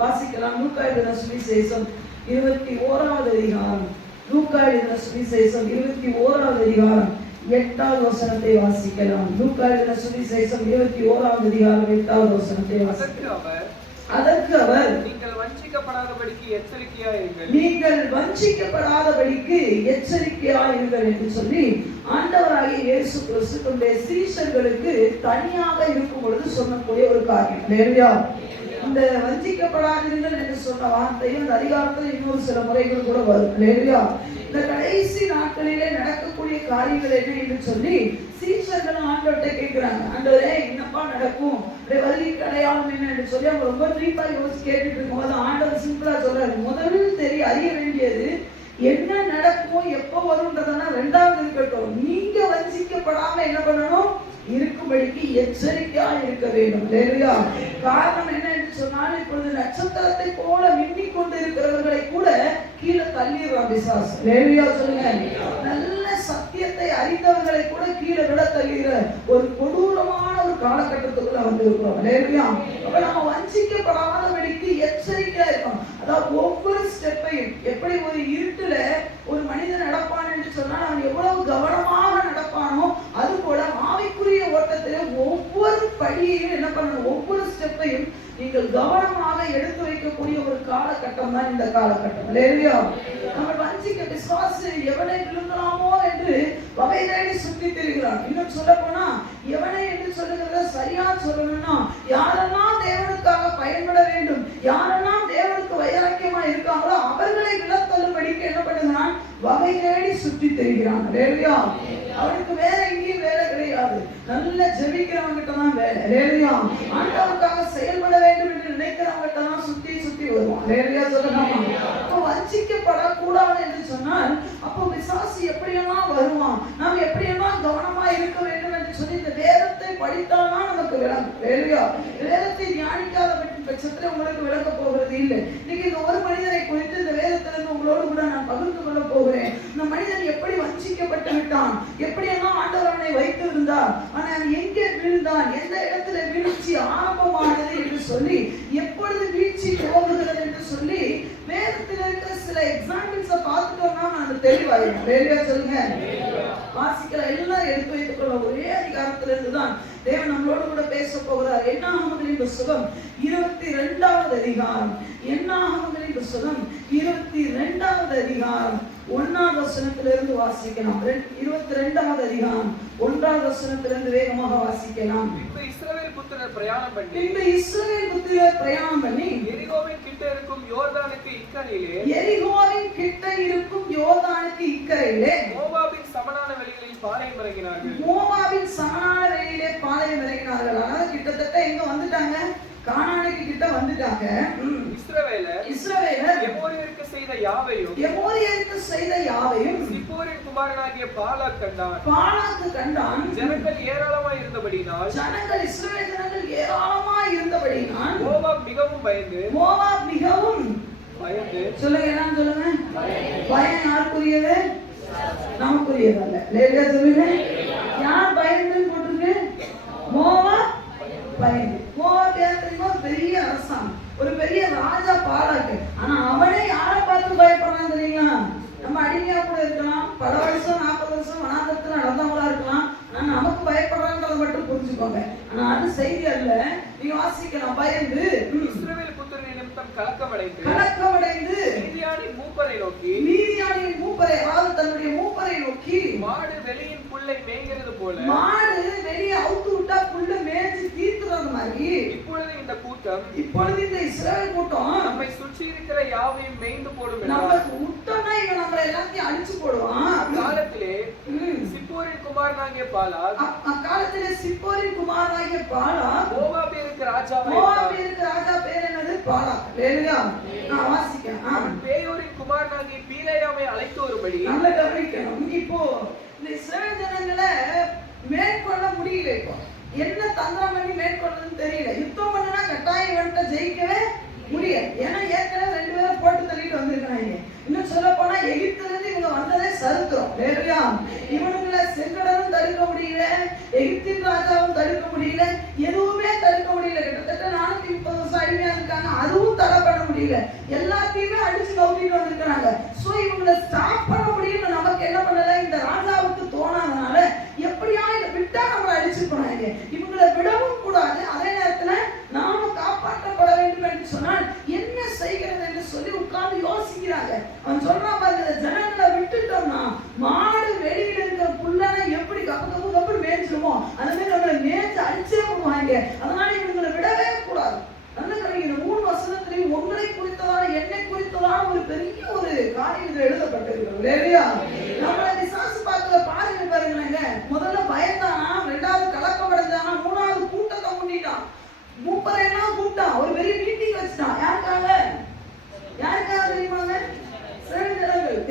வாசிக்கலாம். லூக்கா எழுதின சுவிசேஷம் 21வது அதிகாரம். லூக்கா எழுதின சுவிசேஷம் 21வது அதிகாரம் 8வது வசனத்தை வாசிக்கலாம். லூக்கா எழுதின சுவிசேஷம் 21வது அதிகாரம் 8வது வசனத்தை வாசிக்கலாம். அதற்கு அவர், நீங்கள் வஞ்சிக்கப்படாதபடிக்கு எச்சரிக்கையாயிருங்கள் என்று சொல்லி ஆண்டவராகிய இயேசு கிறிஸ்து தம்முடைய சீஷர்களுக்கு தனியாக இருக்கும் பொழுது சொல்லக்கூடிய ஒரு காரியம். இல்லையா? இந்த வஞ்சிக்கப்படாதீர்கள் என்று சொன்ன வார்த்தையும் இந்த அதிகாரத்தில் இன்னொரு சில முறைகள் கூட வரும். இல்லையா? இந்த கடைசி நாட்களிலே நடக்கக்கூடிய காரியங்கள் என்ன என்று சொல்லி சீஷர்கள் ஆண்டவர்கிட்ட கேட்கிறாங்க. ஆண்டவரே, என்னப்பா நடக்கும், வருகைக்கு அடையாளம் என்ன என்று சொல்லி அவங்க ரொம்ப டீப்பா யோசிச்சு கேட்டுட்டு இருக்கும்போது ஆண்டவர் சிம்பிளா சொல்றாரு, முதலில் அறிய வேண்டியது என்ன நடக்கும், எப்போ வரும்ன்றதுனா ரெண்டாவது இருக்கட்டும். நீங்க வஞ்சிக்கப்படாம என்ன பண்ணணும், இருக்கும்படிக்கு எச்சரிக்கையா இருக்க வேண்டும். இல்லையா? காரணம் என்ன என்று சொன்னால், இப்பொழுது நட்சத்திரத்தை போல மின்னிக் கொண்டு இருக்கிறவர்களை கூட கீழே தள்ளிடுறான் பிசாசு. இல்லையா? சொல்லுங்க. நல்ல சத்தியத்தை அறிந்தவர்களை கூட கீழே விட தள்ளிடுற ஒரு கொடூரமான ஒரு காலகட்டத்துக்குள்ள வந்து இருக்கிறோம். இல்லையா? அப்ப நம்ம வஞ்சிக்கப்படாதபடிக்கு எச்சரிக்கையா இருக்கணும். அதாவது ஒவ்வொரு ஸ்டெப்பையும், எப்படி ஒரு இருட்டுல ஒரு மனிதன் நடப்பான் என்று சொன்னால் அவன் எவ்வளவு கவனமாக நடப்பானோ, அது போல ஆவிக்குரிய ஓட்டத்திலே ஒவ்வொரு படியையும் என்ன பண்ணணும், ஒவ்வொரு ஸ்டெப்பையும் நீங்கள் கவனமாக எடுத்து வைக்கக்கூடிய ஒரு காலகட்டம் தான் இந்த காலகட்டம். இல்லையா? நம்ம வஞ்சிக்க விசுவாசி எவனை விழுங்கலாமோ என்று வகை தேடி சுற்றி திரிகிறான். இன்னும் சொல்ல போனா, எவனை என்று சொல்லுகிறத சரியா சொல்லணும்னா, யாரெல்லாம் தேவனுக்காக பயன்பட வேண்டும், யாரெல்லாம் தேவனுக்கு வைராக்கியமா இருக்காங்களோ அவர்களை விளத்தலும்படிக்கு என்ன பண்ணுகிறான், வகை தேடி சுற்றி திரிகிறான். இல்லையா? அவனுக்கு வேற எங்கேயும் வேலை கிடையாது. நல்ல ஜெபிக்கிறவங்கிட்ட தான் வேலை. இல்லையா? ஆண்டவருக்காக செயல்பட வேண்டும் என்று நினைக்கிறவங்கிட்ட தான் சுத்தி சுத்தி வருவான். இல்லையா? சொல்லலாமா? அப்போ வஞ்சிக்கப்படக்கூடாது என்று சொன்னால், அப்போ பிசாசு எப்படியெல்லாம் வருவான், நாம் எப்படியெல்லாம் கவனமா இருக்க வேண்டும் என்று சொல்லி இந்த வேதத்தை படித்தால்தான் நமக்கு விளங்கும். இல்லையா? வேதத்தை தியானிக்காத பட்சத்துல உங்களுக்கு விளக்க போகிறது இல்லை. இன்னைக்கு இந்த ஒரு மனிதனை குறித்து இந்த வேதத்திலிருந்து உங்களோடு கூட நான் பகிர்ந்து கொள்ள போகிறேன். இந்த மனிதன் எப்படி வஞ்சிக்கப்பட்டு விட்டான், எப்படியெல்லாம் ஆண்டவர் அவனை வைத்து இருந்தார், ஆனால் எங்கே விழுந்தான், எந்த இடத்துல வீழ்ச்சி ஆரம்பமானது என்று சொல்லி, எப்பொழுது வீழ்ச்சி போகுகிறது என்று சொல்லி வேதத்தில் இருக்கிற சில எக்ஸாம்பிள்ஸை பார்த்துட்டோம்னா நான் தெளிவாயிடும். வேலையா? சொல்லுங்க. வாசிக்கிற எல்லாரும் எடுத்து வைத்துக் கொள்ள ஒரே அதிகாரத்திலிருந்து தான் தேவன் நம்மளோடு கூட பேச போகிறார். என்னாகமங்களின் புத்தகம் 22வது அதிகாரம். என்னாகமங்களின் புத்தகம் 22வது அதிகாரம் 1வது வசனத்திலிருந்து வாசிக்கலாம். 22வது அதிகாரம் 1வது வசனத்திலிருந்து வேகமாக வாசிக்கலாம். இஸ்ரவேல் புத்திரர் பிரயாணம் பண்ணி எரிகோவின் கிட்ட இருக்கும் யோர்தானுக்கு இக்கரையிலே மோவாபின் சமனான வெளிகளில் பாளையம் இறங்கினார்கள். அதாவது கிட்டத்தட்ட எங்க வந்துட்டாங்க, கானானுக்கு கிட்ட வந்துட்டாங்க. இஸ்ரவேலர் எமோரியருக்கு செய்த யாவையும் சிப்போரின் குமாரனாகிய பாலாக் கண்டான். ஜனங்கள் ஏராளமாய் இருந்தபடியினால் இஸ்ரவேல் ஜனங்கள் ஏராளமாய் இருந்தபடியினால் மோவாப் மிகவும் பயந்து சொல்லுங்க. என்ன சொல்லுங்க? பயம் யாருக்குரியது? நமக்குரியதல்ல. லேட்டா சொல்லுங்க. யார் பயந்துன்னு போட்டுருக்கு? மோவாப் பயந்து. மோவாப் யார் தெரியுமா? பெரிய அரசாங்கம், ஒரு பெரிய ராஜா பாலாக்கு. ஆனா அவனே யாரை பார்த்து பயப்படுறான் தெரியுங்களா? நம்ம அடிமையா கூட இருக்கலாம், பல வருஷம் 40 வருஷம் வனாந்தரத்துல நடந்தவங்களா இருக்கலாம். ஆனா நமக்கு பயப்படுறாங்கிறத மட்டும் புரிஞ்சுக்கோங்க. ஆனா அது செய்தி அல்ல. நீங்க வாசிக்கலாம். பயந்து இஸ்ரவேல் புத்திரரின் நிமித்தம் கலக்கமடைந்து மீதியானின் மூப்பரை அதாவது தன்னுடைய மூப்பரை நோக்கி, மாடு வெளியின் புல்லை மேய்கிறது போல, மாடு வெளியே அவுத்து விட்டா புல்லை மேய்ச்சி தீர்த்துறது மாதிரி இப்பொழுது இந்த இஸ்ரவேல் கூட்டம் நம்மை சுற்றி இருக்கிற யாவையும் மேய்ந்து போடும். நம்ம விட்டோம்னா இவன் நம்மளை எல்லாத்தையும் அழிச்சு போடுவான். அக்காலத்திலே சிப்போரின் குமாரனாகிய பாலாக் மோவாபியருக்கு ராஜா பேர் என்னது? பாலாக். இல்லையா? நான் வாசிக்கிறேன். அவன் பேயோரின் குமாரனாகிய பீலேயாமை அழைத்து வரும்படி. நல்ல கவனிக்கணும். இப்போ இந்த இஸ்ரவேல் ஜனங்களை மேற்கொள்ள முடியல. இப்போ என்ன தந்திரம் பண்ணி மேற்கொள்ளணும்னு தெரியல. யுத்தம் பண்ணுனா கட்டாயம் இவன்கிட்ட ஜெயிக்கவே முடியாது. ஏன்னா ஏற்கனவே 2 பேரும் போட்டு தள்ளிட்டு வந்திருக்காங்க. இன்னும் சொல்ல போனா எகிப்துல இருந்து இவங்க வந்ததே சரித்திரம். இல்லையா? இவனுங்களை செங்கடலும் தடுக்க முடியல, எகிப்தின் ராஜாவும் தடுக்க முடியல, எதுவுமே தடுக்க முடியல. கிட்டத்தட்ட 430 வருஷம் அடிமையா இருக்காங்க, அதுவும் தடப்பட முடியல, எல்லாத்தையுமே அடிச்சு நோக்கிட்டு வந்திருக்கிறாங்க. சோ இவங்களை ஸ்டாப் பண்ண முடியும்னு நமக்கு என்ன பண்ணல, இந்த ராஜாவுக்கு தோணாதனால எப்படியா இதை விட்டா நம்மளை அடிச்சு போனாங்க. இவங்களை விடவும் கூடாது, அதே நேரத்துல நாம காப்பாற்றப்பட வேண்டும் என்று சொன்னால் என்ன செய்கிறது என்று சொல்லி உட்கார்ந்து யோசிக்கிறாங்க. அவன் சொல்றான் பாருங்க, ஜனங்களை விட்டுட்டோம்னா மாடு வெளியில இருக்கிற புல்லனை எப்படி கப்பு மேய்ச்சிருமோ அந்த மாதிரி அவங்களை மேய்ச்சி அடிச்சே போடுவாங்க. அதனால இவங்களை விடவே கூடாது. நல்ல இந்த 3 வசனத்திலையும் உங்களை குறித்ததான என்னை குறித்ததான ஒரு பெரிய ஒரு காரியம் இதில் எழுதப்பட்டிருக்கிறது இல்லையா? நம்மளை விசாரிச்சு பார்க்கல பாருங்க பாருங்களேங்க. முதல்ல பயந்தானா, 2வது கலக்கம் அடைஞ்சானா, 3வது கூட்டத்தை முன்னிட்டான், மூப்பரை எல்லாம் கூப்பிட்டான், ஒரு பெரிய மீட்டிங் வச்சுட்டான். யாருக்காக தெரியுமாங்க?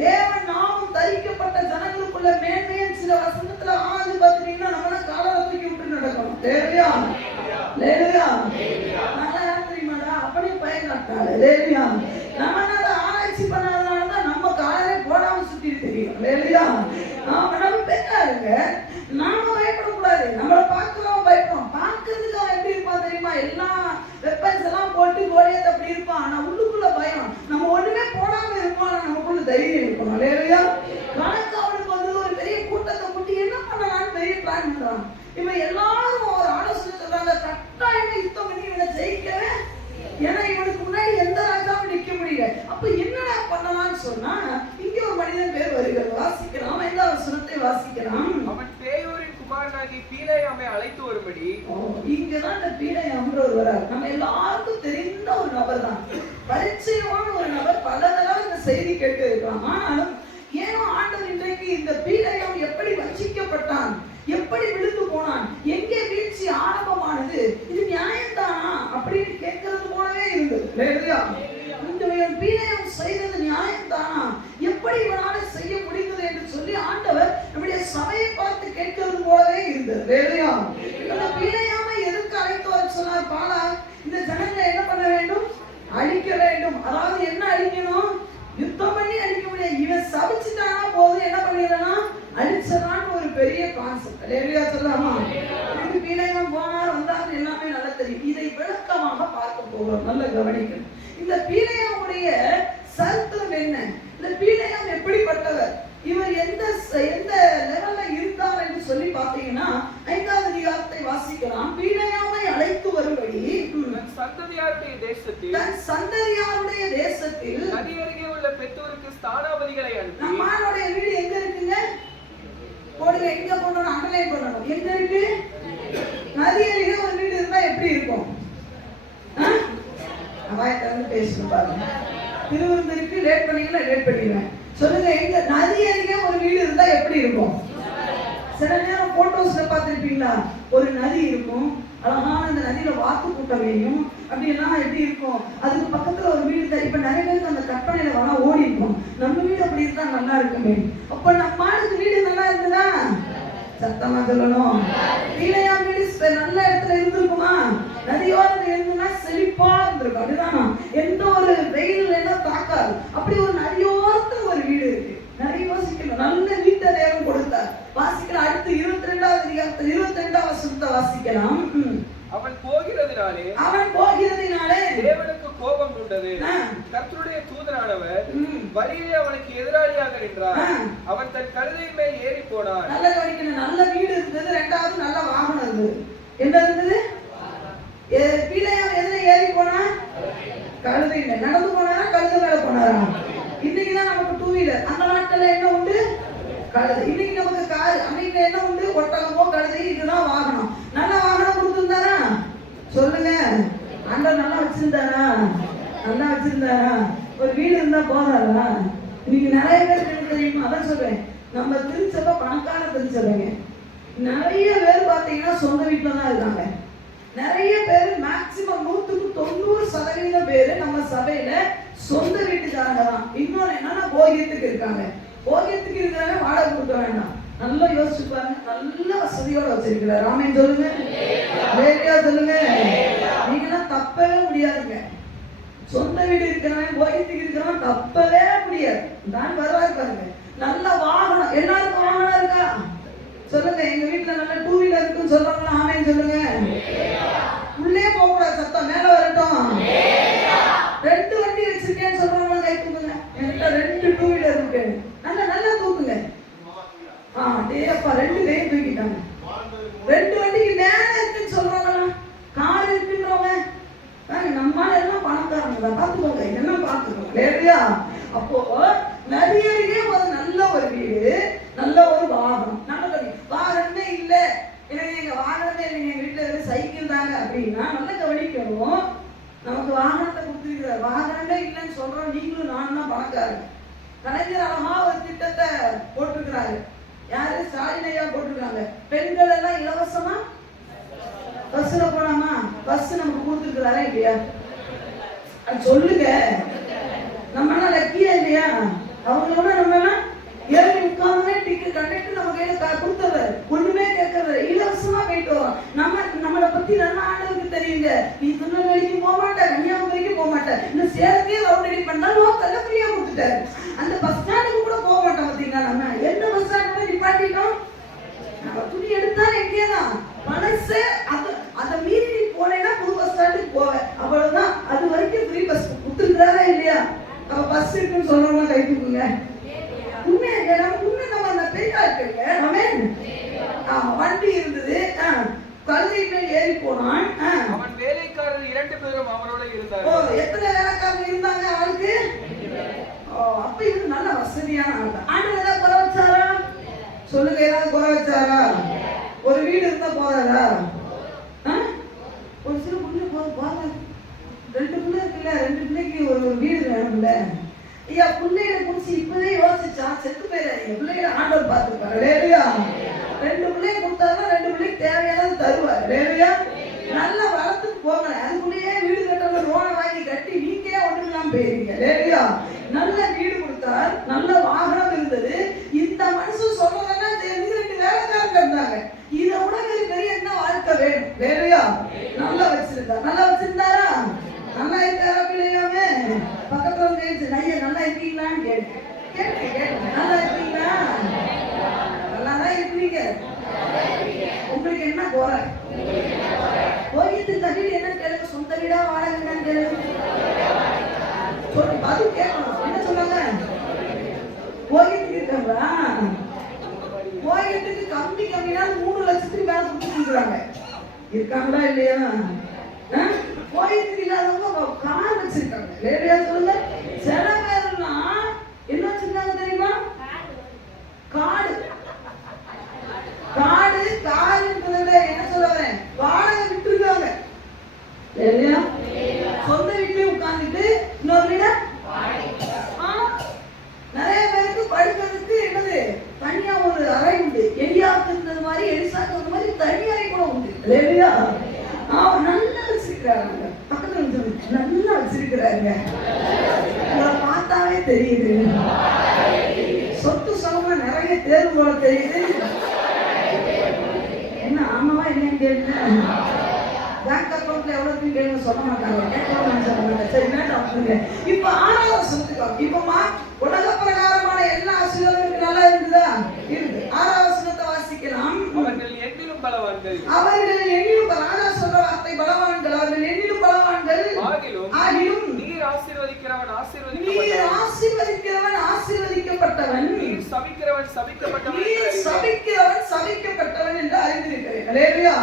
தேவன் நாமும் தரிக்கப்பட்ட ஜனங்களுக்குள்ள மேன்மையின் சில வசனத்துல ஆராய்ச்சி பார்த்துட்டீங்கன்னா நம்மள காலத்தை தூக்கி விட்டு நடக்கணும். லேலுயா லேலுயா. நல்லா தெரியுமாடா, அப்படியே பயன் காட்டாரு. லேலுயா. நம்ம அதை ஆராய்ச்சி பண்ணாதனாலதான் நம்ம காலையில போடாம சுத்தி தெரியும். லேலுயா. நம்ம பேசாருங்க, நாம பயப்படக்கூடாது. நம்மளை பார்க்கலாம் பயப்படும். பார்க்கறதுக்கு அவன் எப்படி இருப்பான் தெரியுமா? எல்லாம் வெப்பன்ஸ் எல்லாம் போட்டு கோலியத்தை அப்படி இருப்பான். ஆனா உள்ளுக்குள்ள பயம். நம்ம ஒண்ணுமே போடாம இருப்பான், நமக்குள்ள தைரியம் இருக்கணும். இல்லையா? கணக்கு அவனுக்கு வந்து ஒரு பெரிய கூட்டத்தை கூட்டி என்ன பண்ணலாம்னு பெரிய பிளான் பண்றான். இப்ப எல்லாரும் ஒரு ஆலோசனை சொல்றாங்க, கட்டாயமா யுத்தம் பண்ணி இவனை ஜெயிக்கவே, ஏன்னா இவனுக்கு முன்னாடி எந்த ராஜாவும் நிக்க முடியல. அப்ப என்னடா பண்ணலாம்னு சொன்னா இங்க ஒரு மனிதன் பேர் வருகிறது. வாசிக்கலாம், 5வது வசனத்தை வாசிக்கலாம். அவன் பேயோரின் குமாரனாகி பீலேயாமை அழைத்து வரும்படி. இங்கதான் இந்த பீலேயாம்ன்றவர் வரார். நம்ம எல்லாருக்கும் தெரிந்த ஒரு நபர் தான், பரிச்சயமான ஒரு நபர். பல தடவை இந்த செய்தி கேட்டு இருக்கலாம். ஆனாலும் ஏனோ ஆண்டவர் இன்றைக்கு இந்த பீலேயாம் எப்படி வஞ்சிக்கப்பட்டான், எப்படி விழுந்து போனான், எங்கே வீழ்ச்சி ஆரம்பமானது, இது நியாயம்தானா அப்படின்னு கேட்கறது போலவே இருந்தது. இந்த பீலேயாம் செய்தது நியாயம்தானா, எப்படி இவனால செய்ய முடிந்தது என்று சொல்லி ஆண்டவர் நம்முடைய சபையை பார்த்து கேட்கிறது போலவே இருந்தது. இந்த பீலேயாமை எதற்கு அழைத்து வர சொன்னார் பாலாக்? இந்த ஜனங்களை என்ன பண்ண வேண்டும்? அழிக்க வேண்டும். அதாவது என்ன அழிக்கணும்? யுத்தம் பண்ணி அழிக்க முடியாது. இவன் சபிச்சுட்டானா போதும், என்ன பண்ணிடுறா அழிச்சதான்னு ஒரு பெரிய கான்செப்ட். லேலுயா சொல்லாமா? பீலேயாம் போனார் வந்தார் எல்லாமே நல்லா தெரியும். இதை விளக்கமாக பார்க்க போகிறோம். நல்ல கவனிக்கணும். இந்த பீலேயாமுடைய சரித்திரம் என்ன, இந்த பீலேயாம் எப்படிப்பட்டவர், இவர் எந்த லெவல்ல இருந்தார் என்று சொல்லி பார்த்தீங்கன்னா 5வது அதிகாரத்தை வாசிக்கலாம். பீலேயாமை அழைத்து வரும்படி தன் சந்ததியாருடைய தேசத்தில் நதி அருகே உள்ள பெற்றோருக்கு ஸ்தானாபதிகளை அனுப்பி. நம்மளுடைய வீடு எங்க இருக்குங்க? போடுங்க, எங்க போடணும், அண்டர்லைன் பண்ணணும். எங்க இருக்கு? நதி அருகே ஒரு வீடு இருந்தா எப்படி இருக்கும்? பேசணும் பாருங்க. திருவிருந்திற்கு லேட் பண்ணீங்கன்னா லேட் பண்ணிடுவேன். சொல்லுங்க, எங்க நதி அருகே ஒரு வீடு இருந்தா எப்படி இருக்கும்? சில நேரம் போட்டோஸ்ல பார்த்திருப்பீங்களா, ஒரு நதி இருக்கும், அழகான அந்த நதியில வாத்து கூட்டம் வேணும் அப்படின்னா எப்படி இருக்கும்? அதுக்கு பக்கத்துல ஒரு வீடு தான். இப்ப நிறைய பேருக்கு அந்த கற்பனையில வேணா ஓடி இருக்கும், நம்ம வீடு அப்படி இருந்தா நல்லா இருக்குமே. அப்ப நம்ம ஆளுக்கு வீடு நல்லா இருக்குதா? சத்தமா சொல்லணும். பீலேயாம் வீடு நல்ல இடத்துல இருந்திருக்குமா? நதியோரத்துல இருந்துன்னா செழிப்பா இருந்திருக்கும். அப்படிதானா? எந்த ஒரு வெயில் என்ன தாக்காது. அப்படி ஒரு நதியோரத்துல ஒரு வீடு இருக்கு. நிறைய யோசிக்கணும். நல்ல வீட்டை தேவன் கொடுத்தார். வாசிக்கலாம். அடுத்து 22வது அதிகாரத்தில் 22வது வசனத்தை வாசிக்கலாம். அவன் போகிறதினாலே தேவனுக்கு கோபம் உண்டது. கர்த்தருடைய தூதனானவர் வழியிலே அவனுக்கு எதிராளியாக நின்றார். அவன் தன் கழுதையின் மேல் ஏறி போனான். நல்ல கவனிக்கணும். நல்ல வீடு இருந்தது, 2வது நல்ல வாகனம் இருந்தது. என்ன இருந்தது? பீலேயாம் எதுல ஏறி போனா? கழுதையில. நடந்து போனாரா கழுதை மேல போனாரா? இன்னைக்குதான் நமக்கு 2 வீலர். அந்த நாட்கள்ல என்ன உண்டு? கழுதை. இன்னைக்கு நமக்கு கார். அன்னைக்கு என்ன உண்டு? ஒட்டகமோ கழுதை. இதுதான் வாகனம். நல்ல வாகனம் கொடுத்திருந்தாரா? சொல்லுங்க. ஆண்டவர் நல்லா வச்சிருந்தாரா? நல்லா வச்சிருந்தாரா? ஒரு வீடு இருந்தா போதாதா? இன்னைக்கு நிறைய பேர் தெரியுமா? அதான் சொல்றேன், நம்ம திருச்சபை பணக்கார திருச்சபைங்க. நிறைய பேர் பாத்தீங்கன்னா சொந்த வீட்டுல தான் இருக்காங்க. நிறைய பேர் மேக்சிமம் 100% பேரு நம்ம சபையில சொந்த வீட்டுக்காரங்க தான். இன்னொன்னு என்னன்னா போகியத்துக்கு இருக்காங்க. போகியத்துக்கு இருக்கிறாங்க, வாடகை கொடுக்க வேண்டாம். நல்லா யோசிச்சு பாருங்க. நல்ல வசதியோட வச்சிருக்கிறார். ஆமென் சொல்லுங்க. லேட்டா சொல்லுங்க. நீங்களாம் தப்பவே முடியாதுங்க. சொந்த வீடு இருக்கிறவன் போகியத்துக்கு இருக்கிறவன் தப்பவே முடியாது. நான் வரலாறு பாருங்க. நல்ல வாகனம். எல்லாருக்கும் வாகனம் இருக்கா? சொல்லுங்க. எங்க வீட்டுல நல்ல 2 வீலர் இருக்குன்னு சொல்றாங்களா? ஆமென் சொல்லுங்க. உள்ளே போக கூடாது, சத்தம் மேல வரட்டும். 2 வண்டி பார்த்துக்கோங்க, இதெல்லாம் பார்த்துக்கோங்க இல்லையா? அப்போ நிறைய ஒரு நல்ல ஒரு வீடு, நல்ல ஒரு வாகனம், நல்ல வாகனமே இல்லை, எனக்கு எங்க வாகனமே இல்லைங்க, எங்க வீட்டுல வெறும் சைக்கிள் தாங்க அப்படின்னா நல்லா கவனிக்கணும். நமக்கு வாகனத்தை கொடுத்துருக்கிறார், வாகனமே இல்லைன்னு சொல்றோம். நீங்களும் நானும் தான் பணக்காரங்க. கலைஞர் அழகா ஒரு திட்டத்தை போட்டிருக்கிறாரு. யாரு? ஸ்டாலின் ஐயா போட்டிருக்காங்க. பெண்கள் எல்லாம் இலவசமா பஸ்ல போலாமா? பஸ் நமக்கு கொடுத்துருக்கிறாரா இல்லையா? அது சொல்லுங்க. நம்ம எல்லாம் லக்கியா இல்லையா? அவங்களோட நம்ம எல்லாம் ஏறி உட்கார்ந்து டிக்கெட் கண்டக்டர் நம்ம கையில கொடுத்துறாரு, ஒண்ணுமே கேட்கறது, இலவசமா போயிட்டு வரோம். நம்மளை பத்தி நல்லா ஆண்டவருக்கு தெரியுங்க. நீ திருநெல்வேலிக்கு போக மாட்ட, கன்னியாகுமரிக்கு போக மாட்ட, இந்த சேலத்தையே ரவுண்ட் அடி பண்ணா லோக்கல்ல ஃப்ரீயா கொடுத்துட்டாரு. அந்த பஸ் ஸ்டாண்டுக்கு கூட போக மாட்டோம். பாத்தீங்கன்னா நம்ம எந்த பஸ் ஸ்டாண்ட் கூட நிப்பாட்டிட்டோம். நம்ம துணி எடுத்தா எங்கேதான் மனசு அதை மீறி நீ போனேன்னா புது பஸ் ஸ்டாண்டுக்கு போவேன், அவ்வளவுதான். அது வரைக்கும் ஃப்ரீ பஸ் கொடுத்துருக்காரா இல்லையா? அப்ப பஸ் இருக்குன்னு சொல்றவங்க கை தூக்குங்க. உண்மையாக நம்ம உண்மை நம்ம அந்த பெரிய ஆட்கள் வண்டி இருந்தது, கழுதை மேல் ஏறி போனான். அவன் வேலைக்காரர் 2 பேரும் அவனோட இருந்தார். எத்தனை வேலைக்காரங்க இருந்தாங்க அவளுக்கு? அப்ப இது நல்ல வசதியான ஆள் தான். ஆண்டவர் ஏதாவது குறை வச்சாரா? சொல்லுங்க, ஏதாவது குறை வச்சாரா? ஒரு வீடு இருந்தா போதாதா? ஒரு சில பிள்ளை போதாது, 2 பிள்ளை இருக்குல்ல, 2 பிள்ளைக்கு ஒரு வீடு வேணும்ல. ஐயா பிள்ளைகளை குடிச்சு இப்பவே யோசிச்சா செத்து போயிடாதீங்க. பிள்ளைகளை ஆண்டவர் பார்த்துருப்பாரு இல்லையா? 2 பிள்ளைய கொடுத்தாருன்னா 2 பிள்ளைக்கு தேவையானது தருவார் இல்லையா? நல்லா வளர்த்துட்டு போங்க. அதுக்குள்ளேயே வீடு கட்டணும், லோனை வாங்கி கட்டி நீங்க ஒண்ணு இல்லாம போயிருங்க இல்லையா? நல்ல வீடு கொடுத்தார், நல்ல வாகனம் இருந்தது. இந்த மனுஷன் சொல்றதுன்னா 2 வேலைக்காரங்க இருந்தாங்க. இதை விட பெரிய என்ன வாழ்க்கை வேணும் இல்லையா? நல்லா வச்சிருந்தார். நல்லா வச்சிருந்தாரா? நல்லா இருக்காரா பிள்ளையாமே? பக்கத்துல வந்து ஐயா நல்லா இருக்கீங்களான்னு கேட்டேன். நல்லா இருக்கீங்களா? நல்லாதான் இருக்கிறீங்க. உங்களுக்கு என்ன குறை? கோயிலுக்கு வீடு என்ன கேளுங்க, சொந்த வீடா வாடகை கேளுங்க. சொல்லி பதில் கேட்கணும். என்ன சொன்னாங்க? கோயிலுக்கு இருக்காங்களா? கோயிலுக்கு கம்மினா 3 லட்சத்துக்கு மேல கொடுத்துருக்காங்க. இருக்காங்களா இல்லையா? கோயிலுக்கு இல்லாதவங்க கார் வச்சிருக்காங்க இல்லையா? சொல்லுங்க. சில பேர்லாம் என்ன வச்சிருக்காங்க தெரியுமா? காடு காருன்றத என்ன சொல்ல வரேன், வாடகை விட்டுருக்காங்க இல்லையா? சொந்த வீட்லயே உட்கார்ந்துட்டு இன்னொரு வீட. நிறைய பேருக்கு படுக்கிறதுக்கு என்னது தனியா ஒரு அறை உண்டு. எலியாவுக்கு இருந்தது மாதிரி, எலிசாக்கு இருந்த மாதிரி தனி அறை கூட உண்டு இல்லையா? நல்லா வச்சிருக்கிறாங்க. பக்கத்துல நல்லா வச்சிருக்கிறாங்க. உங்களை பார்த்தாவே தெரியுது. சொத்து சுகமா நிறைய தேர்வு போல தெரியுது. என்ன ஆமாவா என்னன்னு கேளுங்க. பேங்க் அக்கௌண்ட்ல எவ்வளவு கேளுங்க, சொல்ல மாட்டாங்க. கேட்கணும் சொல்ல மாட்டாங்க. சரி என்ன? இப்ப 6வது வசனத்துக்கு இப்பமா உலக பிரகாரமான எல்லா ஆசீர்வாதங்களும் நல்லா இருக்குதா? இருக்கு. 6வது வசனத்தை வாசிக்கலாம். அவர்கள் எண்ணிலும் பலவான்கள். அவர்கள் எண்ணிலும் ராஜா சொல்ற வார்த்தை பலவான்கள். அவர்கள் எண்ணிலும் பலவான்கள். ஆகிலும் நீர் ஆசீர்வதிக்கிறவன் ஆசீர்வதிக்கப்பட்டவன், நீர் சபிக்கிறவன் சபிக்கப்பட்டவன் என்று அறிந்திருக்கிறேன். அல்லேலூயா.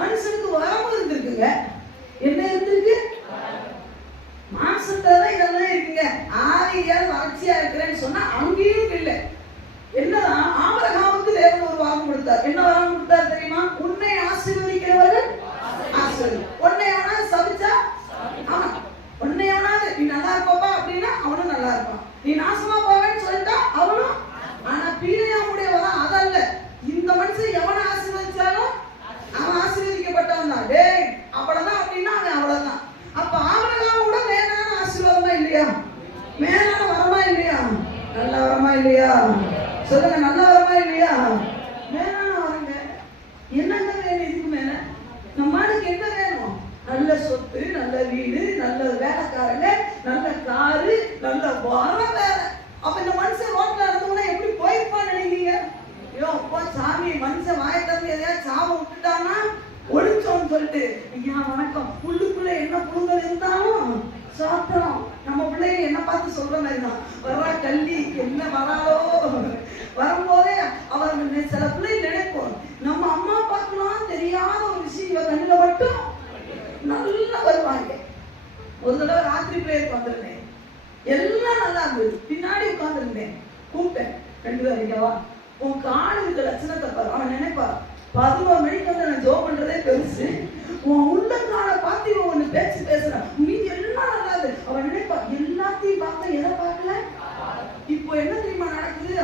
மனுஷனுக்கு வரம்பு இருந்திருக்குங்க. என்ன இருந்திருக்கு? மாசத்துலதான் இதெல்லாம் இருக்குங்க. ஆவியால் வறட்சியா இருக்கிறேன்னு சொன்னா அங்கேயும் இல்லை. என்னதான் ஆபிரகாமுக்கு தேவன் ஒரு வாரம் கொடுத்தார். என்ன வாரம் கொடுத்தார் தெரியுமா? உன்னை ஆசீர்வதிக்கிறவர்கள் ஆசீர்வதி. உன்னை எவனா சபிச்சா அவன், உன்னை எவனாவது நீ நல்லா இருப்பா அப்படின்னா அவனும் நல்லா இருப்பான். நீ நாசமா போவேன்னு சொல்லிட்டா அவனும். ஆனா பீரையாவுடைய வரம் அதல்ல. இந்த மனுஷன் எவனை ஆசீர்வதிச்சாலும் அவன் ஆசீர்வதிக்கப்பட்டவன் தான். டேய் அவ்வளவுதான் அப்படின்னா அவன் அவ்வளவுதான். அப்ப ஆபிரகாமோட மேலான ஆசீர்வாதமா இல்லையா? மேலான வரமா இல்லையா? நல்ல வரமா இல்லையா? சொல்லுங்க, நல்ல வரமா இல்லையா? மேலான வரங்க. என்னங்க வேணும் இதுக்கு மேல? நம்மளுக்கு என்ன வேணும்? நல்ல சொத்து, நல்ல வீடு, நல்ல வேலைக்காரங்க, நல்ல காரு, நல்ல வரம் வேற. அப்ப இந்த மனுஷன் ரோட்ல நடந்தவனா எப்படி போயிருப்பான்னு நினைக்கிறீங்க? ஐயோ அப்பா சாமி, மனுஷன் வாயை திறந்து எதையாவது சாபம் விட்டுட்டானா ஒழிச்சோன்னு சொல்லிட்டு ஐயா வணக்கம். உள்ளுக்குள்ள என்ன புழுங்கல் இருந்தாலும் சாத்திரம் நம்ம பிள்ளைய என்ன பார்த்து சொல்ற மாதிரி தான். வரா கல்வி என்ன வராளோ வரும்போதே அவர் சில பிள்ளை நினைப்போம் நம்ம அம்மா அப்பாக்கெல்லாம் தெரியாத ஒரு விஷயம் கண்ணில் மட்டும் நல்லா வருவாங்க. ஒரு தடவை ராத்திரி பிரேயருக்கு வந்திருந்தேன். எல்லாம் நல்லா இருந்தது. பின்னாடி உட்கார்ந்துருந்தேன். கூப்பிட்டேன், 2 பேர் இருக்கவா, உன் காடு இருக்க லட்சணத்தை பாரு. அவன் நினைப்பா 11 மணிக்கு வந்து நான் ஜோ பண்றதே பெருசு, உன் உள்ளங்கால பார்த்து இவன் ஒண்ணு பேச்சு பேசுறான், மீதி எல்லாம் நல்லா இருக்கு. அவன் நினைப்பா எல்லாத்தையும் பார்த்த எதை பார்க்கல. இப்போ என்ன தெரியுமா நடக்குது,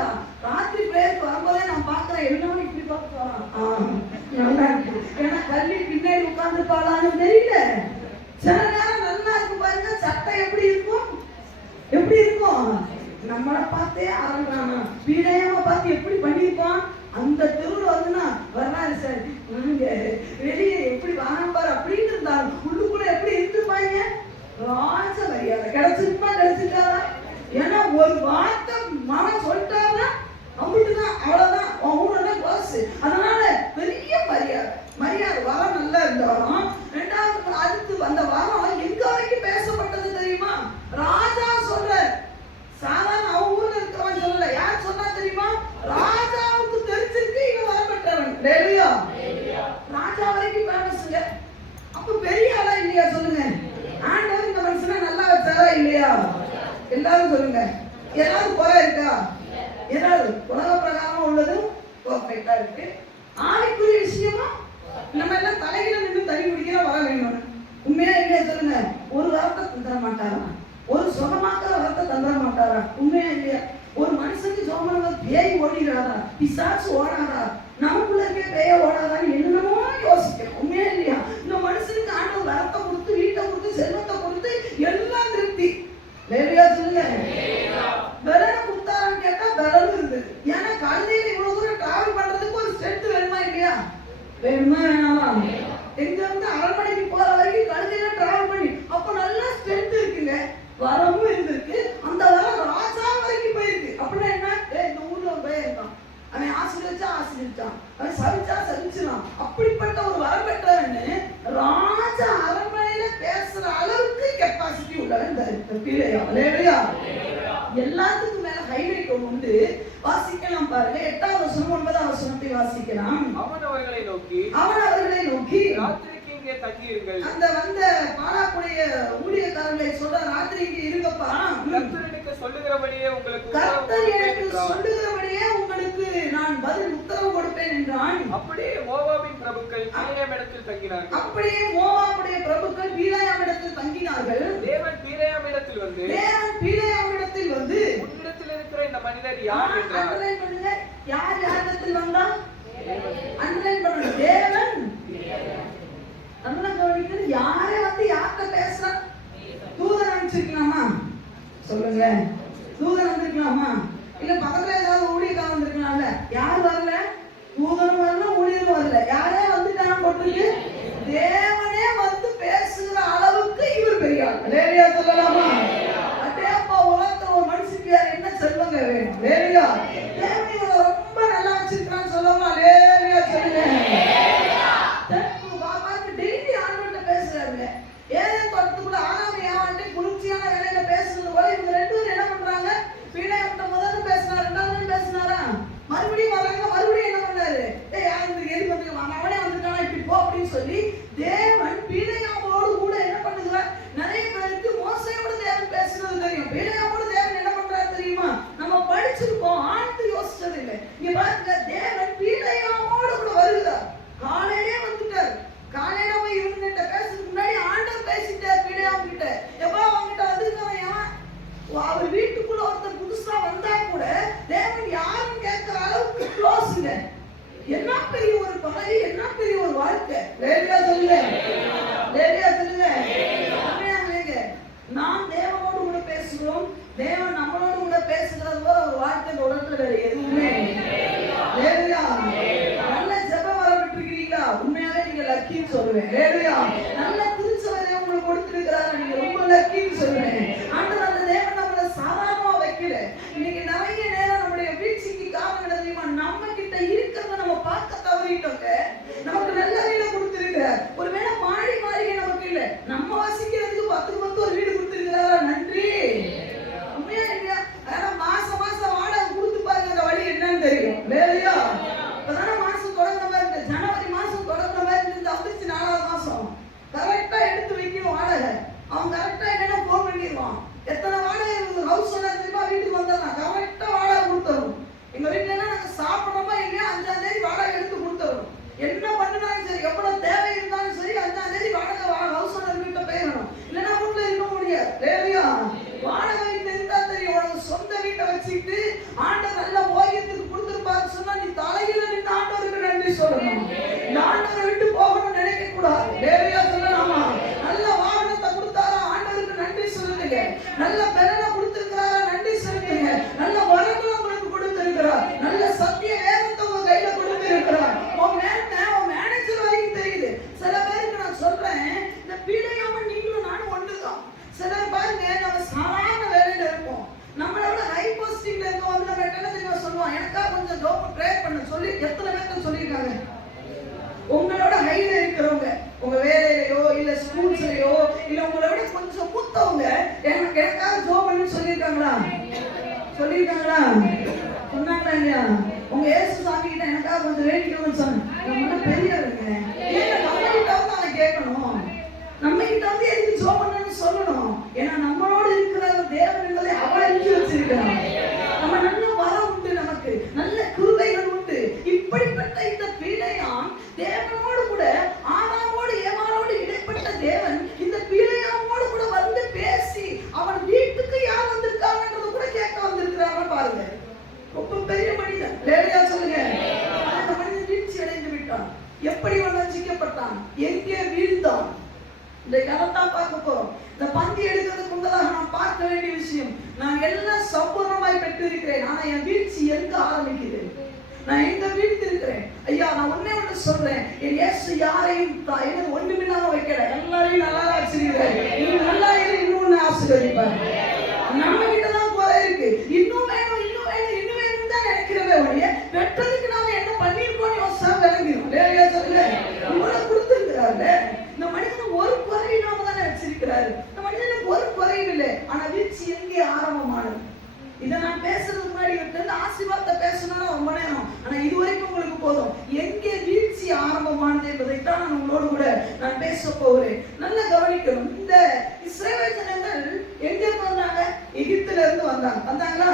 ராத்திரி பிரேயருக்கு வரும்போதே நான் பாக்குறேன் எல்லாரும் இப்படி பார்த்து வரான். நல்லா இருக்கு. ஏன்னா கல்வி பின்னாடி உட்கார்ந்துருப்பாளான்னு தெரியல. சில நேரம் நல்லா இருக்கு பாருங்க, சட்டை எப்படி இருக்கும், எப்படி இருக்கும், நம்மளை பார்த்தே ஆரம்பிக்கிறான். பீடையாம பார்த்து எப்படி பண்ணிருப்பான். அந்த தெருவில் வந்துன்னா வர்றாரு சார், வெளியே எப்படி வாங்கப்பாரு அப்படின்னு இருந்தாலும் உள்ளுக்குள்ள எப்படி இருந்துருப்பாங்க. ராஜ மரியாதை கிடைச்சிருப்பா, கிடைச்சிருக்காரா. ஏன்னா ஒரு வார்த்தை மனம் சொல்லிட்டாருன்னா அவங்களுக்குதான், அவ்வளவுதான், அவங்களோட பாஸ். அதனால பெரிய மரியாதை. மரியாதை வாரம் நல்லா இருந்தாலும், 2வது அடுத்து வந்த வாரம் எங்க வரைக்கும் பேசப்பட்டது தெரியுமா? ராஜா சொல்ற, சாதாரண அவங்க ஊர்ல இருக்கிறவன் சொல்லல. யார் சொன்னா தெரியுமா? ராஜாவுக்கு தெரிஞ்சிருக்கு இவன் வரப்பட்டவன். டேலியா ராஜா வரைக்கும் பேசுங்க. அப்ப பெரிய ஆளா இல்லையா சொல்லுங்க? ஆண்டவர் இந்த மனுஷனை நல்லா வச்சாரா இல்லையா? எல்லாரும் சொல்லுங்க. ஏதாவது குறை இருக்கா? ஏதாவது உலக பிரகாரமா உள்ளதும் பர்ஃபெக்டா இருக்கு. ஆவிக்குரிய விஷயமா நம்ம எல்லாம் தலையில நின்று தண்ணி குடிக்கிற வர வேணும். உண்மையா இல்லையா சொல்லுங்க? ஒரு வார்த்தை தந்துட மாட்டாரா? ஒரு சுகமாக்குற வார்த்தை தந்துட மாட்டாரா? உண்மையா இல்லையா? ஒரு மனுஷனுக்கு சோமனவ பேய் ஓடிடாதா, பிசாசு ஓடாதா, நமக்குள்ள இருக்க பேய ஓடாதான்னு என்னமோ யோசிக்கிறோம். உண்மையா இல்லையா? இந்த மனுஷனுக்கு ஆண்டவர் வரத்தை கொடுத்து, வீட்டை கொடுத்து, செல்வத்தை கொடுத்து எல்லாம் திருப்தி. வேலையா சொல்லுங்க. பலனை கொடுத்தாரான்னு கேட்டா பலன் இருந்தது. ஏன்னா கழுதையில இவ்வளவு தூரம் டிராவல் பண்றதுக்கு ஒரு ஸ்ட்ரென்த் வேணுமா இல்லையா? வேணுமா வேணாமா? எங்க இருந்து அரண்மனைக்கு போற வரைக்கும் கழுதையில டிராவல் பண்ணி அப்ப நல்ல ஸ்ட்ரென்த் இருக்குங்க. வரமும் இருந்திருக்கு. அந்த வரம் ராஜா வரைக்கும் போயிருக்கு. அப்படின்னா என்ன? இந்த ஊர்ல ஒரு பையன் இருக்கான், அவன் ஆசீர்வதிச்சா ஆசீர்வதிச்சான், அவன் சவிச்சா சவிச்சினான். அப்படிப்பட்ட ஒரு வரம் பெற்றவன்னு ராஜா அரண்மனையில பேசுற அளவுக்கு கெப்பாசிட்டி உள்ளவன் இந்த பீலையா. எல்லாத்துக்கும் மேல ஹைலைட் உண்டு. வாசிக்கலாம் பாருங்க. 8வது வசனம் 9வது வசனத்தை வாசிக்கலாம். அவன் அவர்களை நோக்கி ராத்திரிக்கு இங்கே தங்கியிருங்கள். அந்த வந்த பாலாக்குடைய ஊழியக்காரர்களை சொல்ற, ராத்திரி இங்கே இருங்கப்பா, கர்த்தர் எனக்கு சொல்லுகிறபடியே உங்களுக்கு நான் பதில் உத்தரவு கொடுப்பேன் என்றான். அப்படியே மோவாபின் பிரபுக்கள் பீலேயாமிடத்தில் தங்கினார்கள். அப்படியே மோவாபுடைய பிரபுக்கள் பீலேயாமிடத்தில் தங்கினார்கள். தேவன் பீலேயாமிடத்தில் வந்து உன்னிடத்தில் இருக்கிற இந்த மனிதர் யார் என்றார். அண்டர்லைன் பண்ணுங்க. யார் யாரிடத்தில் வந்தா? அண்டர்லைன் பண்ணுங்க. தேவன். நல்லா கவனிக்கிறது. யாரே வந்து யார்கிட்ட பேசுறா? தூதன் அனுப்பிச்சிருக்கலாமா? சொல்லுங்க. தூதன் வந்திருக்கலாமா? இல்ல பக்கத்துல ஏதாவது ஊழியக்காரன் வந்திருக்கலாம்ல? யார் வரல? தூதனும் வரல, ஊழியரும் வரல. யாரே வந்துட்டாங்க போட்டுருக்கு. தேவனே வந்து பேசுகிற அளவுக்கு இவர் பெரிய ஆள். லேலியா சொல்லலாமா? அதேப்பா உலகத்துல ஒரு மனுஷனுக்கு யார் என்ன செல்வங்க வேணும்? லேலியா. தேவன் இவரை ரொம்ப நல்லா வச்சிருக்கான்னு சொல்லுவாங்க. லேலியா சொல்லுங்க. பாபாக்கு டெய்லி ஆண்டவர்கிட்ட பேசுறாருங்க. ஏதேன் தோட்டத்துக்குள்ள ஆனாலும் ஏவாண்டி குளிர்ச்சியான வேலையில பேசுறது போல இவங்க 2 பேரும் என்ன பண்றாங்க? பீலையாம்கிட்ட முதல்ல பேசினாரு, 2வது பேசினாரா? மறுபடியும் வராங்க. மறுபடியும் என்ன பண்ணாரு? யாருக்கு எது வந்து அவனே வந்துட்டானா இப்படி போ அப்படின்னு சொல்லி தேவன் பீலையாமோடு கூட என்ன பண்ணுகிறார்? நிறைய பேருக்கு மோசையோட தேவன் பேசுறது தெரியும். பீலையாமோட தேவன் என்ன பண்றாரு தெரியுமா? நம்ம படிச்சிருக்கோம், ஆழ்ந்து யோசிச்சது இல்லை. இங்க பாருங்க, தேவன் பீலையாமோடு கூட வருகிறார். காலையிலே வந்துட்டார். காலையில போய் இவங்கிட்ட பேசுறதுக்கு முன்னாடி ஆண்டவர் பேசிட்டார் பீலையாம் கிட்ட. எப்பா அவங்கிட்ட வந்திருக்கவன் யார்? அவர் வீட்டுக்குள்ள ஒருத்தர் புதுசா வந்தா கூட தேவன் யாரும் கேட்கிற அளவுக்கு க்ளோஸ்ங்க. என்ன பெரிய ஒரு பகை, என்ன பெரிய ஒரு வாழ்க்கை. லேலியா சொல்லுங்க. லேலியா சொல்லுங்க. நாம் தேவனோடு கூட பேசுகிறோம், தேவன் நம்மளோடு கூட பேசுகிறது போல ஒரு வாழ்க்கை உலகத்துல வேற எதுவுமே. லேலியா. நல்ல ஜெபம் வர விட்டுருக்கீங்களா? உண்மையாவே நீங்க லக்கின்னு சொல்லுவேன். லேலியா. நல்ல திருச்சபையை உங்களுக்கு கொடுத்திருக்கிறாங்க, நீங்க ரொம்ப லக்கின்னு சொல்லுவேன். ஆண்டவர் அந்த தேவன் நம்மள சாதாரணமா வைக்கல. இன்னைக்கு நிறைய நேரம் நம்முடைய வீழ்ச்சிக்கு காரணம் என்ன தெரியுமா? நம்ம கிட்ட இருக்கிறத நம்ம பார்க்க தவறிட்டோங்க. நமக்கு நல்ல வீடு கொடுத்திருக்கிறார். ஒருவேளை மாளிகை நமக்கு இல்ல, நம்ம வசிக்கிறதுக்கு 10 ஒரு வீடு கொடுத்திருக்கிறாரா? நன்றி. உண்மையா இல்லையா? ஆனா மாசம் வாடகை கொடுத்து பாருங்க அந்த வழி என்னன்னு ஹalleluya. வாடகை வீட்டுல இருந்தா தெரியும், உனக்கு சொந்த வீட்டை வச்சுட்டு ஆண்டவர் நல்ல ஓய்யத்துக்கு கொடுத்திருப்பாரு சொன்னா நீ தலையில நின்று ஆண்டவருக்கு நன்றி சொல்லணும். இந்த ஆண்டவரை விட்டு போகணும்னு நினைக்க கூடாது. ஹalleluya சொல்லலாமா? நல்ல வாகனத்தை கொடுத்தாரா ஆண்டவருக்கு நன்றி சொல்லுங்க. நல்ல பலனை கொடுத்திருக்கிறாரா நன்றி சொல்லுங்க. நல்ல வரங்களை உங்களுக்கு கொடுத்திருக்கிறார். நல்ல சத்திய வேதத்தை உங்க கையில கொடுத்திருக்கிறார். உன் மேனேஜர் வரைக்கும் தெரியுது. சில பேருக்கு நான் சொல்றேன், இந்த பீடையாம நீங்களும் நானும் ஒன்றுதான். சிலர் பாருங்க, நம்ம சாதாரண வேலையில இருப்போம், நம்மளோட ஹை போஸ்டிங்ல இருக்க வந்து நம்ம என்ன தெரியுமா சொல்லுவோம், எனக்கா கொஞ்சம் ஜோப் ப்ரே பண்ண சொல்லி எத்தனை பேருக்கு சொல்லியிருக்காங்க? உங்களோட ஹைல இருக்கிறவங்க, உங்க வேலையிலயோ இல்ல ஸ்கூல்ஸ்லயோ இல்ல உங்களை விட கொஞ்சம் மூத்தவங்க எனக்காக ஜோப் பண்ணு சொல்லியிருக்காங்களா? சொல்லியிருக்காங்களா? சொன்னாங்களா இல்லையா? உங்க இயேசு சாமி கிட்ட எனக்காக கொஞ்சம் வேண்டிக்கணும்னு சொன்னேன். பெரியவங்க ஏன் நம்ம கிட்ட வந்து அதை கேட்கணும்? நம்ம கிட்ட வந்து எதுக்கு ஜோப் பண்ணணும்னு சொல்லணும்? ஏன்னா நம்மளோடு இருக்கிற தேவன் என்பதை அவன் எழுதி வச்சிருக்கிறான். நம்ம நல்ல வரம் உண்டு, நமக்கு நல்ல கிருபைகள் உண்டு. இப்படிப்பட்ட இந்த பீடையாம் தேவனோடு கூட ஆதாமோடு ஏவாளோடு இடைப்பட்ட தேவன் இந்த பீடையாமோடு கூட வந்து பேசி அவன் வீட்டுக்கு யார் வந்திருக்காங்கன்றது கூட கேட்க வந்திருக்கிறாங்க. பாருங்க, ரொம்ப பெரிய மனிதன். ஹalleluya சொல்லுங்க. அந்த மனிதன் வீழ்ச்சி அடைந்து விட்டான். எப்படி வஞ்சிக்கப்பட்டான், எங்கே வீழ்ந்தான், இந்த கதைத்தான் பார்க்க போறோம். இந்த பந்தி எடுக்கிறதுக்கு முன்னதாக நான் பார்க்க வேண்டிய விஷயம், நான் எல்லாம் சம்பூர்ணமாய் பெற்றிருக்கிறேன், ஆனா என் வீழ்ச்சி எங்க ஆரம்பிக்குது, நான் எங்க வீழ்த்திருக்கிறேன்? ஐயா, நான் ஒண்ணே ஒண்ணு சொல்றேன், என் இயேசு யாரையும் எனக்கு ஒண்ணுமில்லாம வைக்கல, எல்லாரையும் நல்லா வச்சிருக்கிறேன். நீ நல்லா இரு, இன்னொன்னு ஆசீர்வதிப்பாரு. நம்ம கிட்டதான் குறை இருக்கு. இன்னும் வேணும், இன்னும் வேணும், இன்னும் வேணும் தான் நினைக்கிறவே ஒழிய வெற்றதுக்கு நாம என்ன பண்ணிருக்கோம் யோசா விளங்கிடும். சொல்லுங்க, இவ்வளவு கொடுத்திருக்கிறாரு. இந்த மனிதன் ஒரு குறை இல்லாம தானே வச்சிருக்கிறாரு. இந்த மனிதனுக்கு ஒரு குறையும் இல்லை, ஆனா வீழ்ச்சி எங்கே ஆரம்பமானது? இதை நான் பேசுறதுக்கு முன்னாடி ஆசீர்வாதத்தை பேசணும்னா ரொம்ப நேரம், ஆனா இதுவரைக்கும் உங்களுக்கு போதும். எங்கே வீழ்ச்சி ஆரம்பமானது என்பதைத்தான் நான் உங்களோடு கூட நான் பேச போகிறேன். நல்லா கவனிக்கணும். இந்த இஸ்ரவேல் ஜனங்கள் எங்க இருந்து வந்தாங்க? எகிப்துல இருந்து வந்தாங்க. வந்தாங்களா?